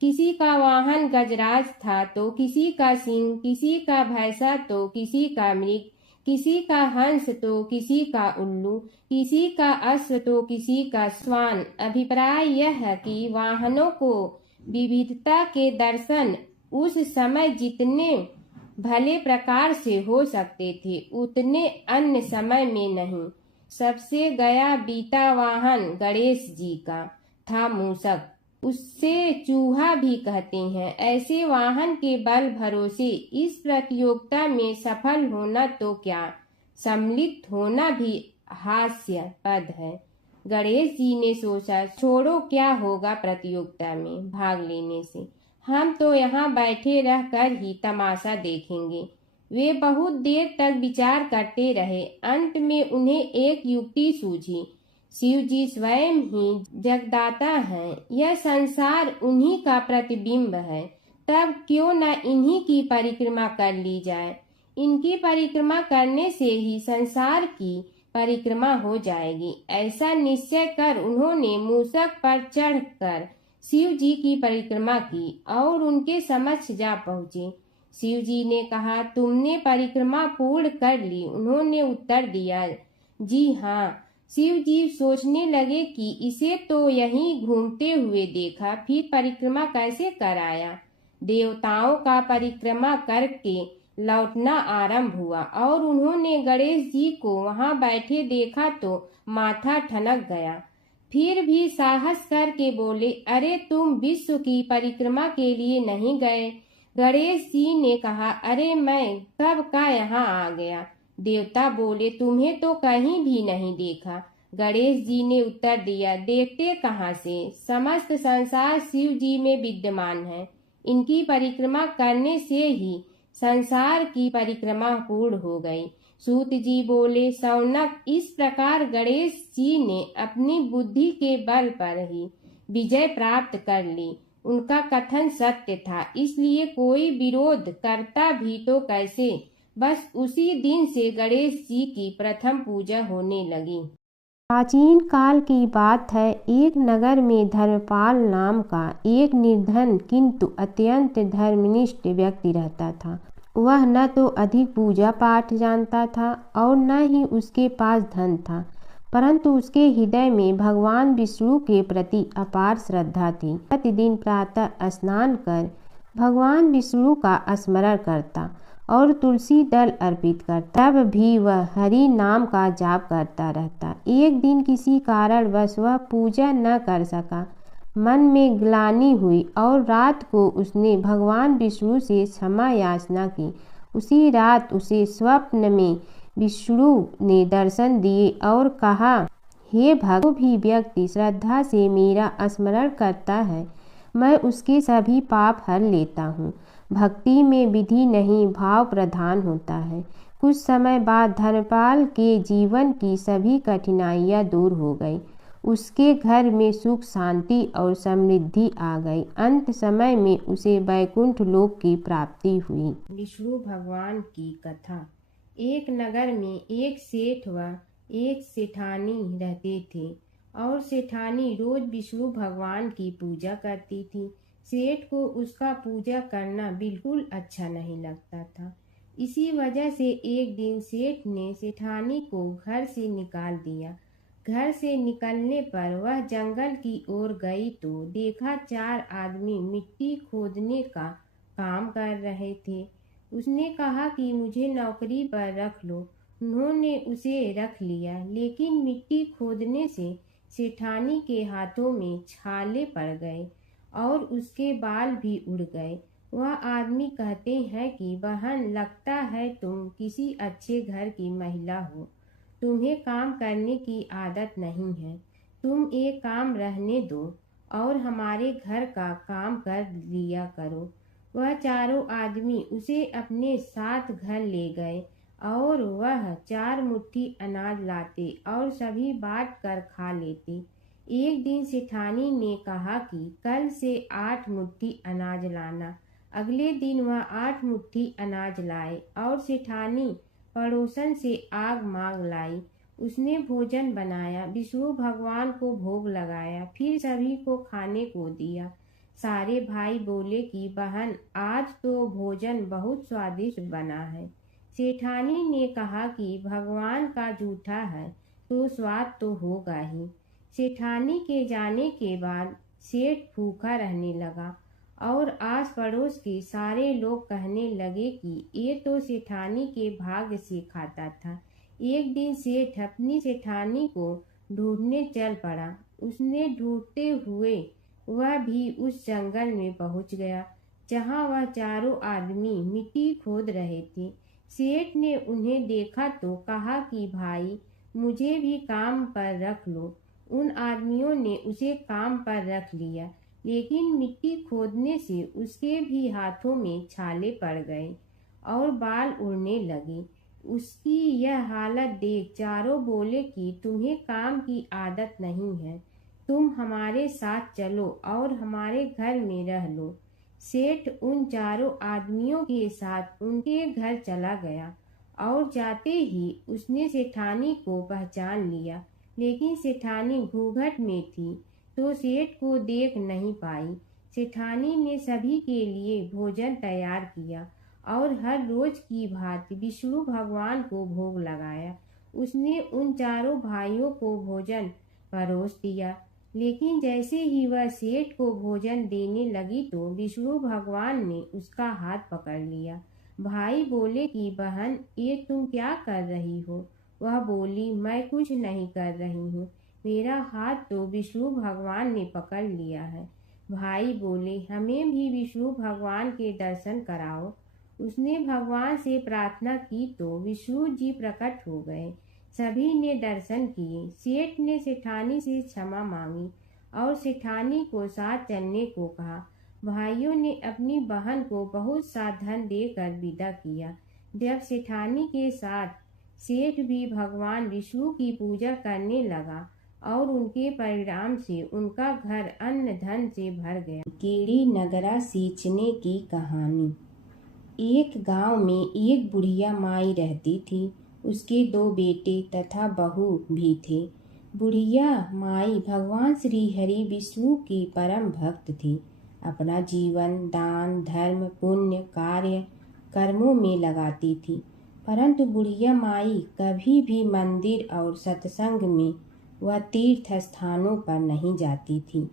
किसी का वाहन गजराज था तो किसी का सिंह, किसी का भैंसा तो किसी का मृग, किसी का हंस तो किसी का उल्लू, किसी का अश्व तो किसी का श्वान। अभिप्राय यह है कि वाहनों को विविधता के दर्शन उस समय जितने भले प्रकार से हो सकते थे उतने अन्य समय में नहीं। सबसे गया बीता वाहन गणेश जी का। था मूषक, उससे चूहा भी कहते हैं। ऐसे वाहन के बल भरोसे इस प्रतियोगिता में सफल होना तो क्या, सम्मिलित होना भी हास्यास्पद है। गणेश जी ने सोचा, छोड़ो, क्या होगा प्रतियोगिता में भाग लेने से, हम तो यहाँ बैठे रह कर ही तमाशा देखेंगे। वे बहुत देर तक विचार करते रहे। अंत में उन्हें एक युक्ति सूझी। शिव जी स्वयं ही जगदाता हैं, यह संसार उन्हीं का प्रतिबिंब है, तब क्यों न इन्हीं की परिक्रमा कर ली जाए। इनकी परिक्रमा करने से ही संसार की परिक्रमा हो जाएगी। ऐसा निश्चय कर उन्होंने मूषक पर चढ़कर शिव जी की परिक्रमा की और उनके समक्ष जा पहुँचे। शिव जी ने कहा, तुमने परिक्रमा पूर्ण कर ली? उन्होंने उत्तर दिया, जी हाँ। शिव जी सोचने लगे कि इसे तो यहीं घूमते हुए देखा, फिर परिक्रमा कैसे कराया। देवताओं का परिक्रमा करके लौटना आरंभ हुआ और उन्होंने गणेश जी को वहां बैठे देखा तो माथा ठनक गया। फिर भी साहस करके बोले, अरे तुम विश्व की परिक्रमा के लिए नहीं गए? गणेश जी ने कहा, अरे मैं कब का यहाँ आ गया। देवता बोले, तुम्हें तो कहीं भी नहीं देखा। गणेश जी ने उत्तर दिया, देखते कहाँ से, समस्त संसार शिव जी में विद्यमान है। इनकी परिक्रमा करने से ही संसार की परिक्रमा पूर्ण हो गई। सूत जी बोले, शौनक, इस प्रकार गणेश जी ने अपनी बुद्धि के बल पर ही विजय प्राप्त कर ली। उनका कथन सत्य था, इसलिए कोई विरोध करता भी तो कैसे। बस उसी दिन से गणेश जी की प्रथम पूजा होने लगी। प्राचीन काल की बात है। एक नगर में धर्मपाल नाम का एक निर्धन किंतु अत्यंत धर्मनिष्ठ व्यक्ति रहता था। वह न तो अधिक पूजा पाठ जानता था और न ही उसके पास धन था, परंतु उसके हृदय में भगवान विष्णु के प्रति अपार श्रद्धा थी। प्रतिदिन प्रातः स्नान कर भगवान विष्णु का स्मरण करता और तुलसी दल अर्पित करता। तब भी वह हरि नाम का जाप करता रहता। एक दिन किसी कारणवश वह पूजा न कर सका। मन में ग्लानि हुई और रात को उसने भगवान विष्णु से क्षमा याचना की। उसी रात उसे स्वप्न में विष्णु ने दर्शन दिए और कहा, हे भक्त, जो भी व्यक्ति श्रद्धा से मेरा स्मरण करता है, मैं उसके सभी पाप हर लेता हूँ। भक्ति में विधि नहीं, भाव प्रधान होता है। कुछ समय बाद धर्मपाल के जीवन की सभी कठिनाइयाँ दूर हो गई। उसके घर में सुख, शांति और समृद्धि आ गई। अंत समय में उसे वैकुंठ लोक की प्राप्ति हुई। विष्णु भगवान की कथा। एक नगर में एक सेठ व एक सेठानी रहते थे और सेठानी रोज विष्णु भगवान की पूजा करती थी। सेठ को उसका पूजा करना बिल्कुल अच्छा नहीं लगता था। इसी वजह से एक दिन सेठ ने सेठानी को घर से निकाल दिया। घर से निकलने पर वह जंगल की ओर गई तो देखा 4 आदमी मिट्टी खोदने का काम कर रहे थे। उसने कहा कि मुझे नौकरी पर रख लो। उन्होंने उसे रख लिया, लेकिन मिट्टी खोदने से सेठानी के हाथों में छाले पड़ गए और उसके बाल भी उड़ गए। वह आदमी कहते हैं कि बहन, लगता है तुम किसी अच्छे घर की महिला हो, तुम्हें काम करने की आदत नहीं है। तुम एक काम रहने दो और हमारे घर का काम कर लिया करो। वह चारों आदमी उसे अपने साथ घर ले गए और वह 4 मुट्ठी अनाज लाते और सभी बांट कर खा लेते। एक दिन सेठानी ने कहा कि कल से 8 मुट्ठी अनाज लाना। अगले दिन वह 8 मुट्ठी अनाज लाए और सेठानी पड़ोसन से आग मांग लाई। उसने भोजन बनाया, विष्णु भगवान को भोग लगाया, फिर सभी को खाने को दिया। सारे भाई बोले कि बहन, आज तो भोजन बहुत स्वादिष्ट बना है। सेठानी ने कहा कि भगवान का जूठा है तो स्वाद तो होगा ही। सेठानी के जाने के बाद सेठ भूखा रहने लगा और आस पड़ोस के सारे लोग कहने लगे कि ये तो सेठानी के भाग्य से खाता था। एक दिन सेठ अपनी सेठानी को ढूंढने चल पड़ा। उसने ढूंढते हुए वह भी उस जंगल में पहुंच गया जहां वह चारों आदमी मिट्टी खोद रहे थे। सेठ ने उन्हें देखा तो कहा कि भाई, मुझे भी काम पर रख लो। उन आदमियों ने उसे काम पर रख लिया, लेकिन मिट्टी खोदने से उसके भी हाथों में छाले पड़ गए और बाल उड़ने लगे। उसकी यह हालत देख चारों बोले कि तुम्हें काम की आदत नहीं है, तुम हमारे साथ चलो और हमारे घर में रह लो। सेठ उन चारों आदमियों के साथ उनके घर चला गया और जाते ही उसने सेठानी को पहचान लिया, लेकिन सेठानी घूंघट में थी तो सेठ को देख नहीं पाई। सेठानी ने सभी के लिए भोजन तैयार किया और हर रोज की भांति विष्णु भगवान को भोग लगाया। उसने उन चारों भाइयों को भोजन परोस दिया, लेकिन जैसे ही वह सेठ को भोजन देने लगी तो विष्णु भगवान ने उसका हाथ पकड़ लिया। भाई बोले कि बहन, ये तुम क्या कर रही हो? वह बोली, मैं कुछ नहीं कर रही हूँ, मेरा हाथ तो विष्णु भगवान ने पकड़ लिया है। भाई बोले, हमें भी विष्णु भगवान के दर्शन कराओ। उसने भगवान से प्रार्थना की तो विष्णु जी प्रकट हो गए। सभी ने दर्शन किए। सेठ ने सेठानी से क्षमा मांगी और सेठानी को साथ चलने को कहा। भाइयों ने अपनी बहन को बहुत सा धन देकर विदा किया। जब सेठानी के साथ सेठ भी भगवान विष्णु की पूजा करने लगा और उनके परिणाम से उनका घर अन्न धन से भर गया। कीड़ी नगरा सींचने की कहानी। एक गांव में एक बुढ़िया माई रहती थी। उसके 2 बेटे तथा बहू भी थे। बुढ़िया माई भगवान श्री हरि विष्णु की परम भक्त थी। अपना जीवन दान धर्म पुण्य कार्य कर्मों में लगाती थी, परंतु बुढ़िया माई कभी भी मंदिर और सत्संग में वह तीर्थ स्थानों पर नहीं जाती थी।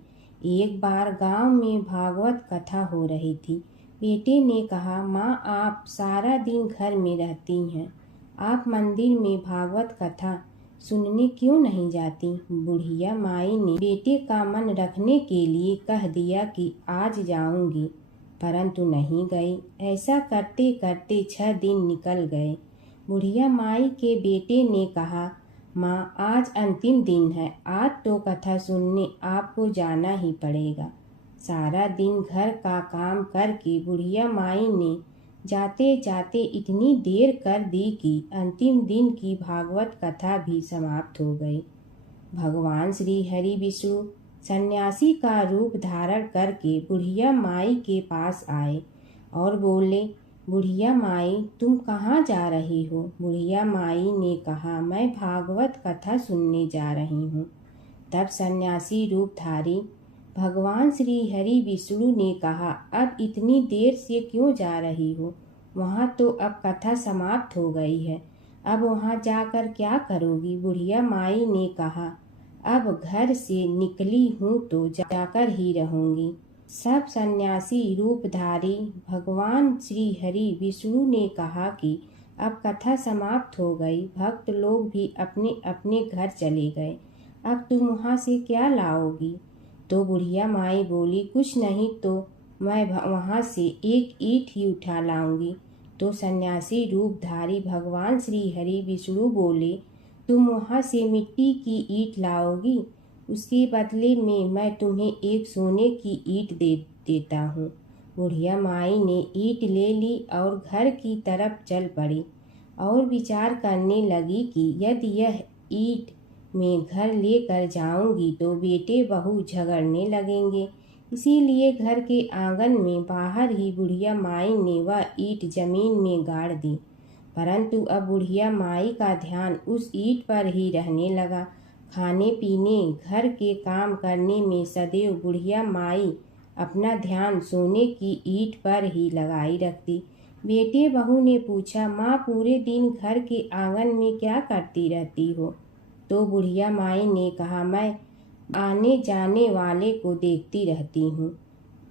एक बार गांव में भागवत कथा हो रही थी। बेटे ने कहा, माँ, आप सारा दिन घर में रहती हैं, आप मंदिर में भागवत कथा सुनने क्यों नहीं जाती? बुढ़िया माई ने बेटे का मन रखने के लिए कह दिया कि आज जाऊंगी, परंतु नहीं गई। ऐसा करते करते 6 दिन निकल गए। बुढ़िया माई के बेटे ने कहा, माँ, आज अंतिम दिन है, आज तो कथा सुनने आपको जाना ही पड़ेगा। सारा दिन घर का काम करके बुढ़िया माई ने जाते जाते इतनी देर कर दी कि अंतिम दिन की भागवत कथा भी समाप्त हो गई। भगवान श्री हरि विष्णु सन्यासी का रूप धारण करके बुढ़िया माई के पास आए और बोले, बुढ़िया माई, तुम कहाँ जा रही हो? बुढ़िया माई ने कहा, मैं भागवत कथा सुनने जा रही हूँ। तब सन्यासी रूपधारी भगवान श्री हरि विष्णु ने कहा, अब इतनी देर से क्यों जा रही हो? वहाँ तो अब कथा समाप्त हो गई है, अब वहाँ जाकर क्या करोगी? बुढ़िया माई ने कहा, अब घर से निकली हूँ तो जाकर ही रहूँगी। सब सन्यासी रूपधारी भगवान श्री हरि विष्णु ने कहा कि अब कथा समाप्त हो गई, भक्त लोग भी अपने अपने घर चले गए, अब तुम वहाँ से क्या लाओगी? तो बुढ़िया माई बोली, कुछ नहीं तो मैं वहाँ से एक ईंट ही उठा लाऊंगी। तो सन्यासी रूपधारी भगवान श्री हरि विष्णु बोले, तुम वहाँ से मिट्टी की ईंट लाओगी, उसके बदले में मैं तुम्हें एक सोने की ईंट दे देता हूँ। बुढ़िया माई ने ईंट ले ली और घर की तरफ चल पड़ी और विचार करने लगी कि यदि यह ईंट मैं घर लेकर जाऊंगी तो बेटे बहू झगड़ने लगेंगे, इसीलिए घर के आंगन में बाहर ही बुढ़िया माई ने वह ईंट जमीन में गाड़ दी। परंतु अब बुढ़िया माई का ध्यान उस ईंट पर ही रहने लगा। खाने पीने घर के काम करने में सदैव बुढ़िया माई अपना ध्यान सोने की ईंट पर ही लगाई रखती। बेटे बहू ने पूछा, माँ, पूरे दिन घर के आंगन में क्या करती रहती हो? तो बुढ़िया माई ने कहा, मैं आने जाने वाले को देखती रहती हूँ।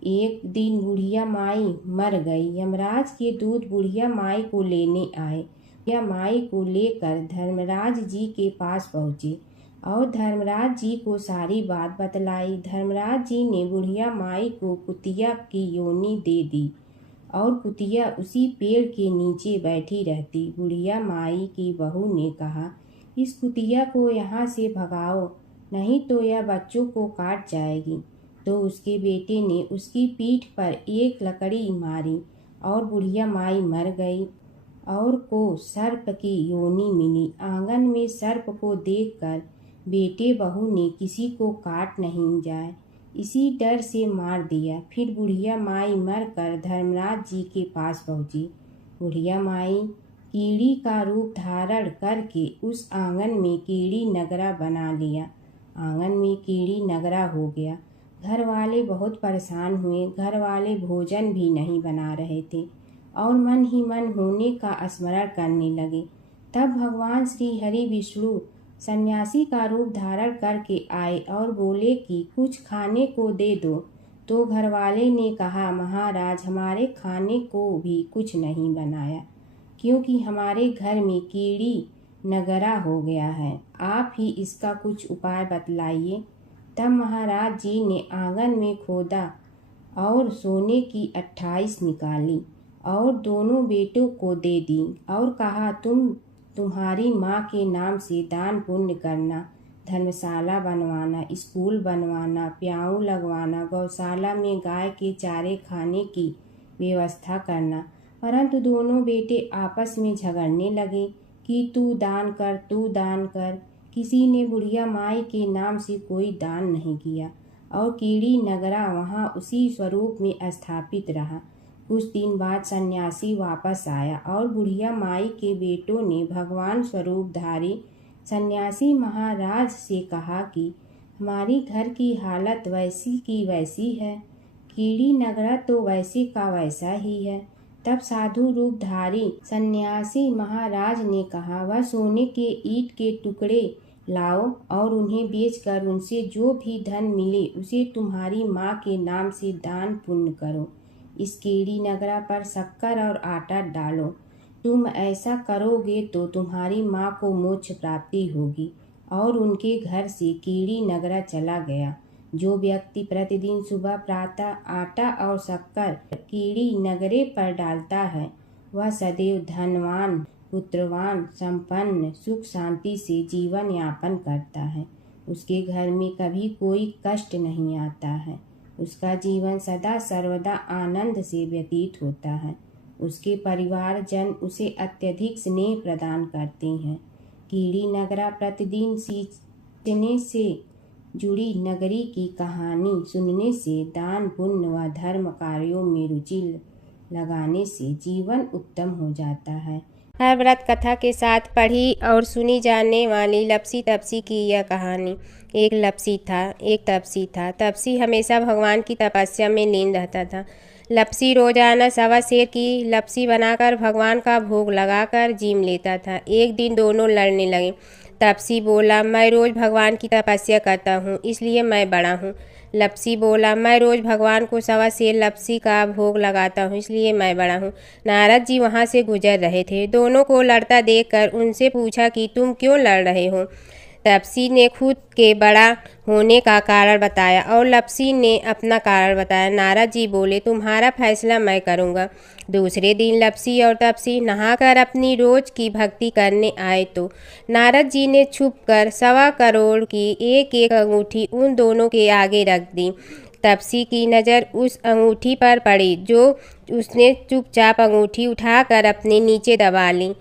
एक दिन बुढ़िया माई मर गई। यमराज के दूत बुढ़िया माई को लेने आए। बुढ़िया माई को लेकर धर्मराज जी के पास पहुँचे और धर्मराज जी को सारी बात बतलाई। धर्मराज जी ने बुढ़िया माई को कुतिया की योनि दे दी और कुतिया उसी पेड़ के नीचे बैठी रहती। बुढ़िया माई की बहू ने कहा, इस कुतिया को यहाँ से भगाओ, नहीं तो यह बच्चों को काट जाएगी। तो उसके बेटे ने उसकी पीठ पर एक लकड़ी मारी और बुढ़िया माई मर गई और को सर्प की योनि मिली। आंगन में सर्प को देखकर बेटे बहू ने किसी को काट नहीं जाए इसी डर से मार दिया। फिर बुढ़िया माई मरकर धर्मराज जी के पास पहुंची। बुढ़िया माई कीड़ी का रूप धारण करके उस आंगन में कीड़ी नगरा बना लिया। आंगन में कीड़ी नगरा हो गया। घर वाले बहुत परेशान हुए। घर वाले भोजन भी नहीं बना रहे थे और मन ही मन होने का स्मरण करने लगे। तब भगवान श्री हरि विष्णु सन्यासी का रूप धारण करके आए और बोले कि कुछ खाने को दे दो। तो घरवाले ने कहा, महाराज, हमारे खाने को भी कुछ नहीं बनाया क्योंकि हमारे घर में कीड़ी नगरा हो गया है। आप ही इसका कुछ उपाय बतलाइए। तब महाराज जी ने आंगन में खोदा और सोने की 28 निकाली और दोनों बेटों को दे दी और कहा, तुम्हारी माँ के नाम से दान पुण्य करना, धर्मशाला बनवाना, स्कूल बनवाना, प्याऊ लगवाना, गौशाला में गाय के चारे खाने की व्यवस्था करना। परंतु दोनों बेटे आपस में झगड़ने लगे कि तू दान कर, तू दान कर। किसी ने बुढ़िया माई के नाम से कोई दान नहीं किया और कीड़ी नगरा वहाँ उसी स्वरूप में स्थापित रहा। कुछ दिन बाद सन्यासी वापस आया और बुढ़िया माई के बेटों ने भगवान स्वरूपधारी सन्यासी महाराज से कहा कि हमारी घर की हालत वैसी की वैसी है, कीड़ी नगरा तो वैसे का वैसा ही है। तब साधु रूपधारी सन्यासी महाराज ने कहा, वह सोने के ईंट के टुकड़े लाओ और उन्हें बेचकर उनसे जो भी धन मिले उसे तुम्हारी माँ के नाम से दान पुण्य करो। इस कीड़ी नगरा पर शक्कर और आटा डालो। तुम ऐसा करोगे तो तुम्हारी माँ को मोक्ष प्राप्ति होगी। और उनके घर से कीड़ी नगरा चला गया। जो व्यक्ति प्रतिदिन सुबह प्रातः आटा और शक्कर कीड़ी नगरे पर डालता है वह सदैव धनवान, पुत्रवान, संपन्न, सुख शांति से जीवन यापन करता है। उसके घर में कभी कोई कष्ट नहीं आता है। उसका जीवन सदा सर्वदा आनंद से व्यतीत होता है। उसके परिवारजन उसे अत्यधिक स्नेह प्रदान करते हैं। कीड़ी नगरा प्रतिदिन सींचने से जुड़ी नगरी की कहानी सुनने से, दान पुण्य व धर्म कार्यों में रुचि लगाने से जीवन उत्तम हो जाता है। हर व्रत कथा के साथ पढ़ी और सुनी जाने वाली लपसी तपसी की यह कहानी। एक लपसी था, एक तपसी था। तपसी हमेशा भगवान की तपस्या में लीन रहता था। लपसी रोजाना 1.25 सेर की लपसी बनाकर भगवान का भोग लगाकर जीम लेता था। एक दिन दोनों लड़ने लगे। तपसी बोला, मैं रोज़ भगवान की तपस्या करता हूँ इसलिए मैं बड़ा हूँ। लपसी बोला, मैं रोज़ भगवान को 1.25 सेर लपसी का भोग लगाता हूँ इसलिए मैं बड़ा हूँ। नारद जी वहाँ से गुजर रहे थे। दोनों को लड़ता देखकर उनसे पूछा कि तुम क्यों लड़ रहे हो। तपसी ने खुद के बड़ा होने का कारण बताया और लपसी ने अपना कारण बताया। नारद जी बोले, तुम्हारा फैसला मैं करूँगा। दूसरे दिन लपसी और तपसी नहाकर अपनी रोज की भक्ति करने आए तो नारद जी ने छुपकर 1.25 करोड़ की एक एक अंगूठी उन दोनों के आगे रख दी। तपसी की नज़र उस अंगूठी पर पड़ी जो उसने चुपचाप अंगूठी उठाकर अपने नीचे दबा ली।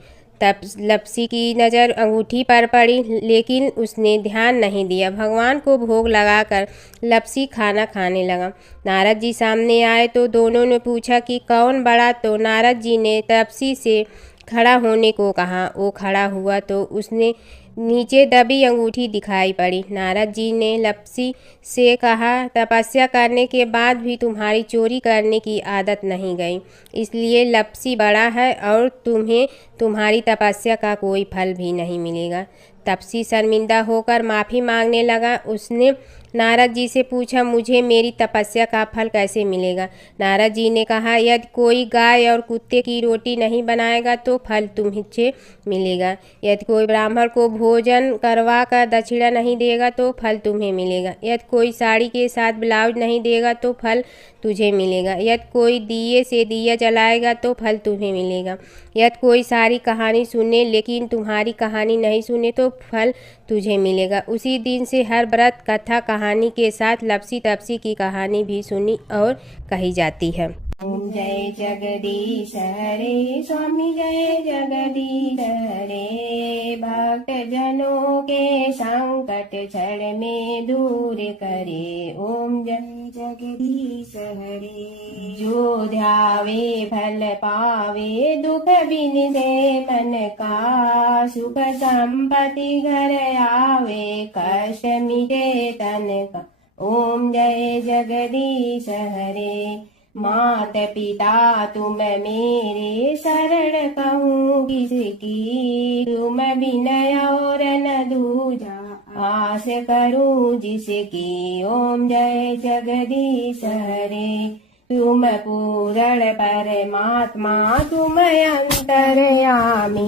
तब लपसी की नज़र अंगूठी पर पड़ी लेकिन उसने ध्यान नहीं दिया। भगवान को भोग लगाकर लपसी खाना खाने लगा। नारद जी सामने आए तो दोनों ने पूछा कि कौन बड़ा। तो नारद जी ने तपसी से खड़ा होने को कहा। वो खड़ा हुआ तो उसने नीचे दबी अंगूठी दिखाई पड़ी। नारद जी ने लपसी से कहा, तपस्या करने के बाद भी तुम्हारी चोरी करने की आदत नहीं गई, इसलिए लपसी बड़ा है और तुम्हें तुम्हारी तपस्या का कोई फल भी नहीं मिलेगा। तपसी शर्मिंदा होकर माफ़ी मांगने लगा। उसने नारद जी से पूछा, मुझे मेरी तपस्या का फल कैसे मिलेगा। नारद जी ने कहा, यदि कोई गाय और कुत्ते की रोटी नहीं बनाएगा तो फल तुझे मिलेगा। यदि कोई ब्राह्मण को भोजन करवा कर दक्षिणा नहीं देगा तो फल तुम्हें मिलेगा। यदि कोई साड़ी के साथ ब्लाउज नहीं देगा तो फल तुझे मिलेगा। यदि कोई दिए से दिया जलाएगा तो फल तुम्हें मिलेगा। यदि कोई सारी कहानी सुने लेकिन तुम्हारी कहानी नहीं सुने तो फल तुझे मिलेगा। उसी दिन से हर व्रत कथा कहानी के साथ लपसी तपसी की कहानी भी सुनी और कही जाती है। ओम जय जगदीश हरे स्वामी जय जगदीश हरे, भक्त जनों के संकट क्षण में दूर करे। ओम जय जगदीश हरे, जो ध्यावे फल पावे, दुख बिन दे मन का, सुख संपत्ति घर आवे, कष्ट मिटे तन का। ओम जय जगदीश हरे, मात पिता तुम मेरे, शरण कहूँ किसकी, तुम विनय और न दूजा, आस करूँ जिसकी। ओम जय जगदीश हरे, तुम पूर्ण परमात्मा, तुम अंतर्यामी,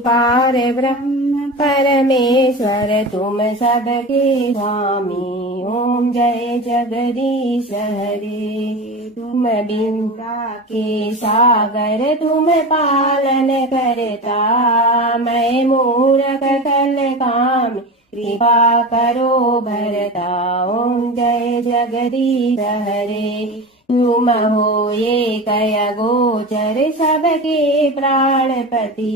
पार ब्रह्म परमेश्वर, तुम सबके स्वामी। ओम जय जगदीश हरे, तुम बिंदा के सागर, तुम पालन करता, मैं मूर्ख कल काम, कृपा करो भरता। ओम जय जगदीश हरे, तुम हो ये कय गोचर, सबके प्राणपति,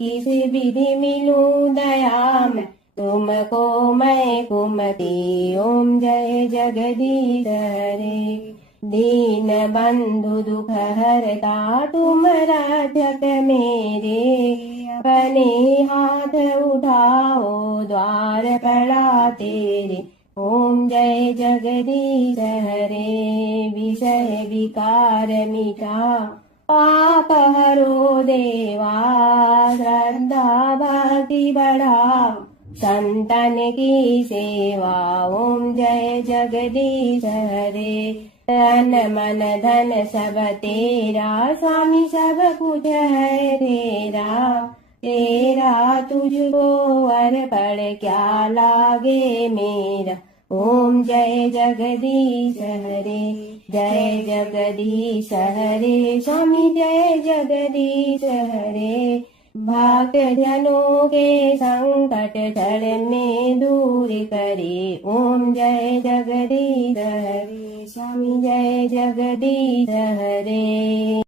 किस विधि मिलूं दया में, तुमको मैं कुमति। ओम जय जगदीश हरे, दीन बंधु दुख हरता, तुम रक्षक मेरे, अपने हाथ उठाओ, द्वार पड़ा तेरे। ओम जय जगदीश हरे, विषय विकार मिटा, पाप हरो देवा, श्रद्धा भक्ति बढ़ाओ, संतन की सेवा। ओम जय जगदीश हरे, तन मन धन सब तेरा, स्वामी सब कुछ है तेरा, तेरा तुझको अर्पण क्या लागे मेरा। ओम जय जगदीश हरे, जय जगदीश हरे, स्वामी जय जगदीश हरे, भक्त जनों के संकट क्षण में दूर करे। ओम जय जगदीश हरे, स्वामी जय जगदीश हरे।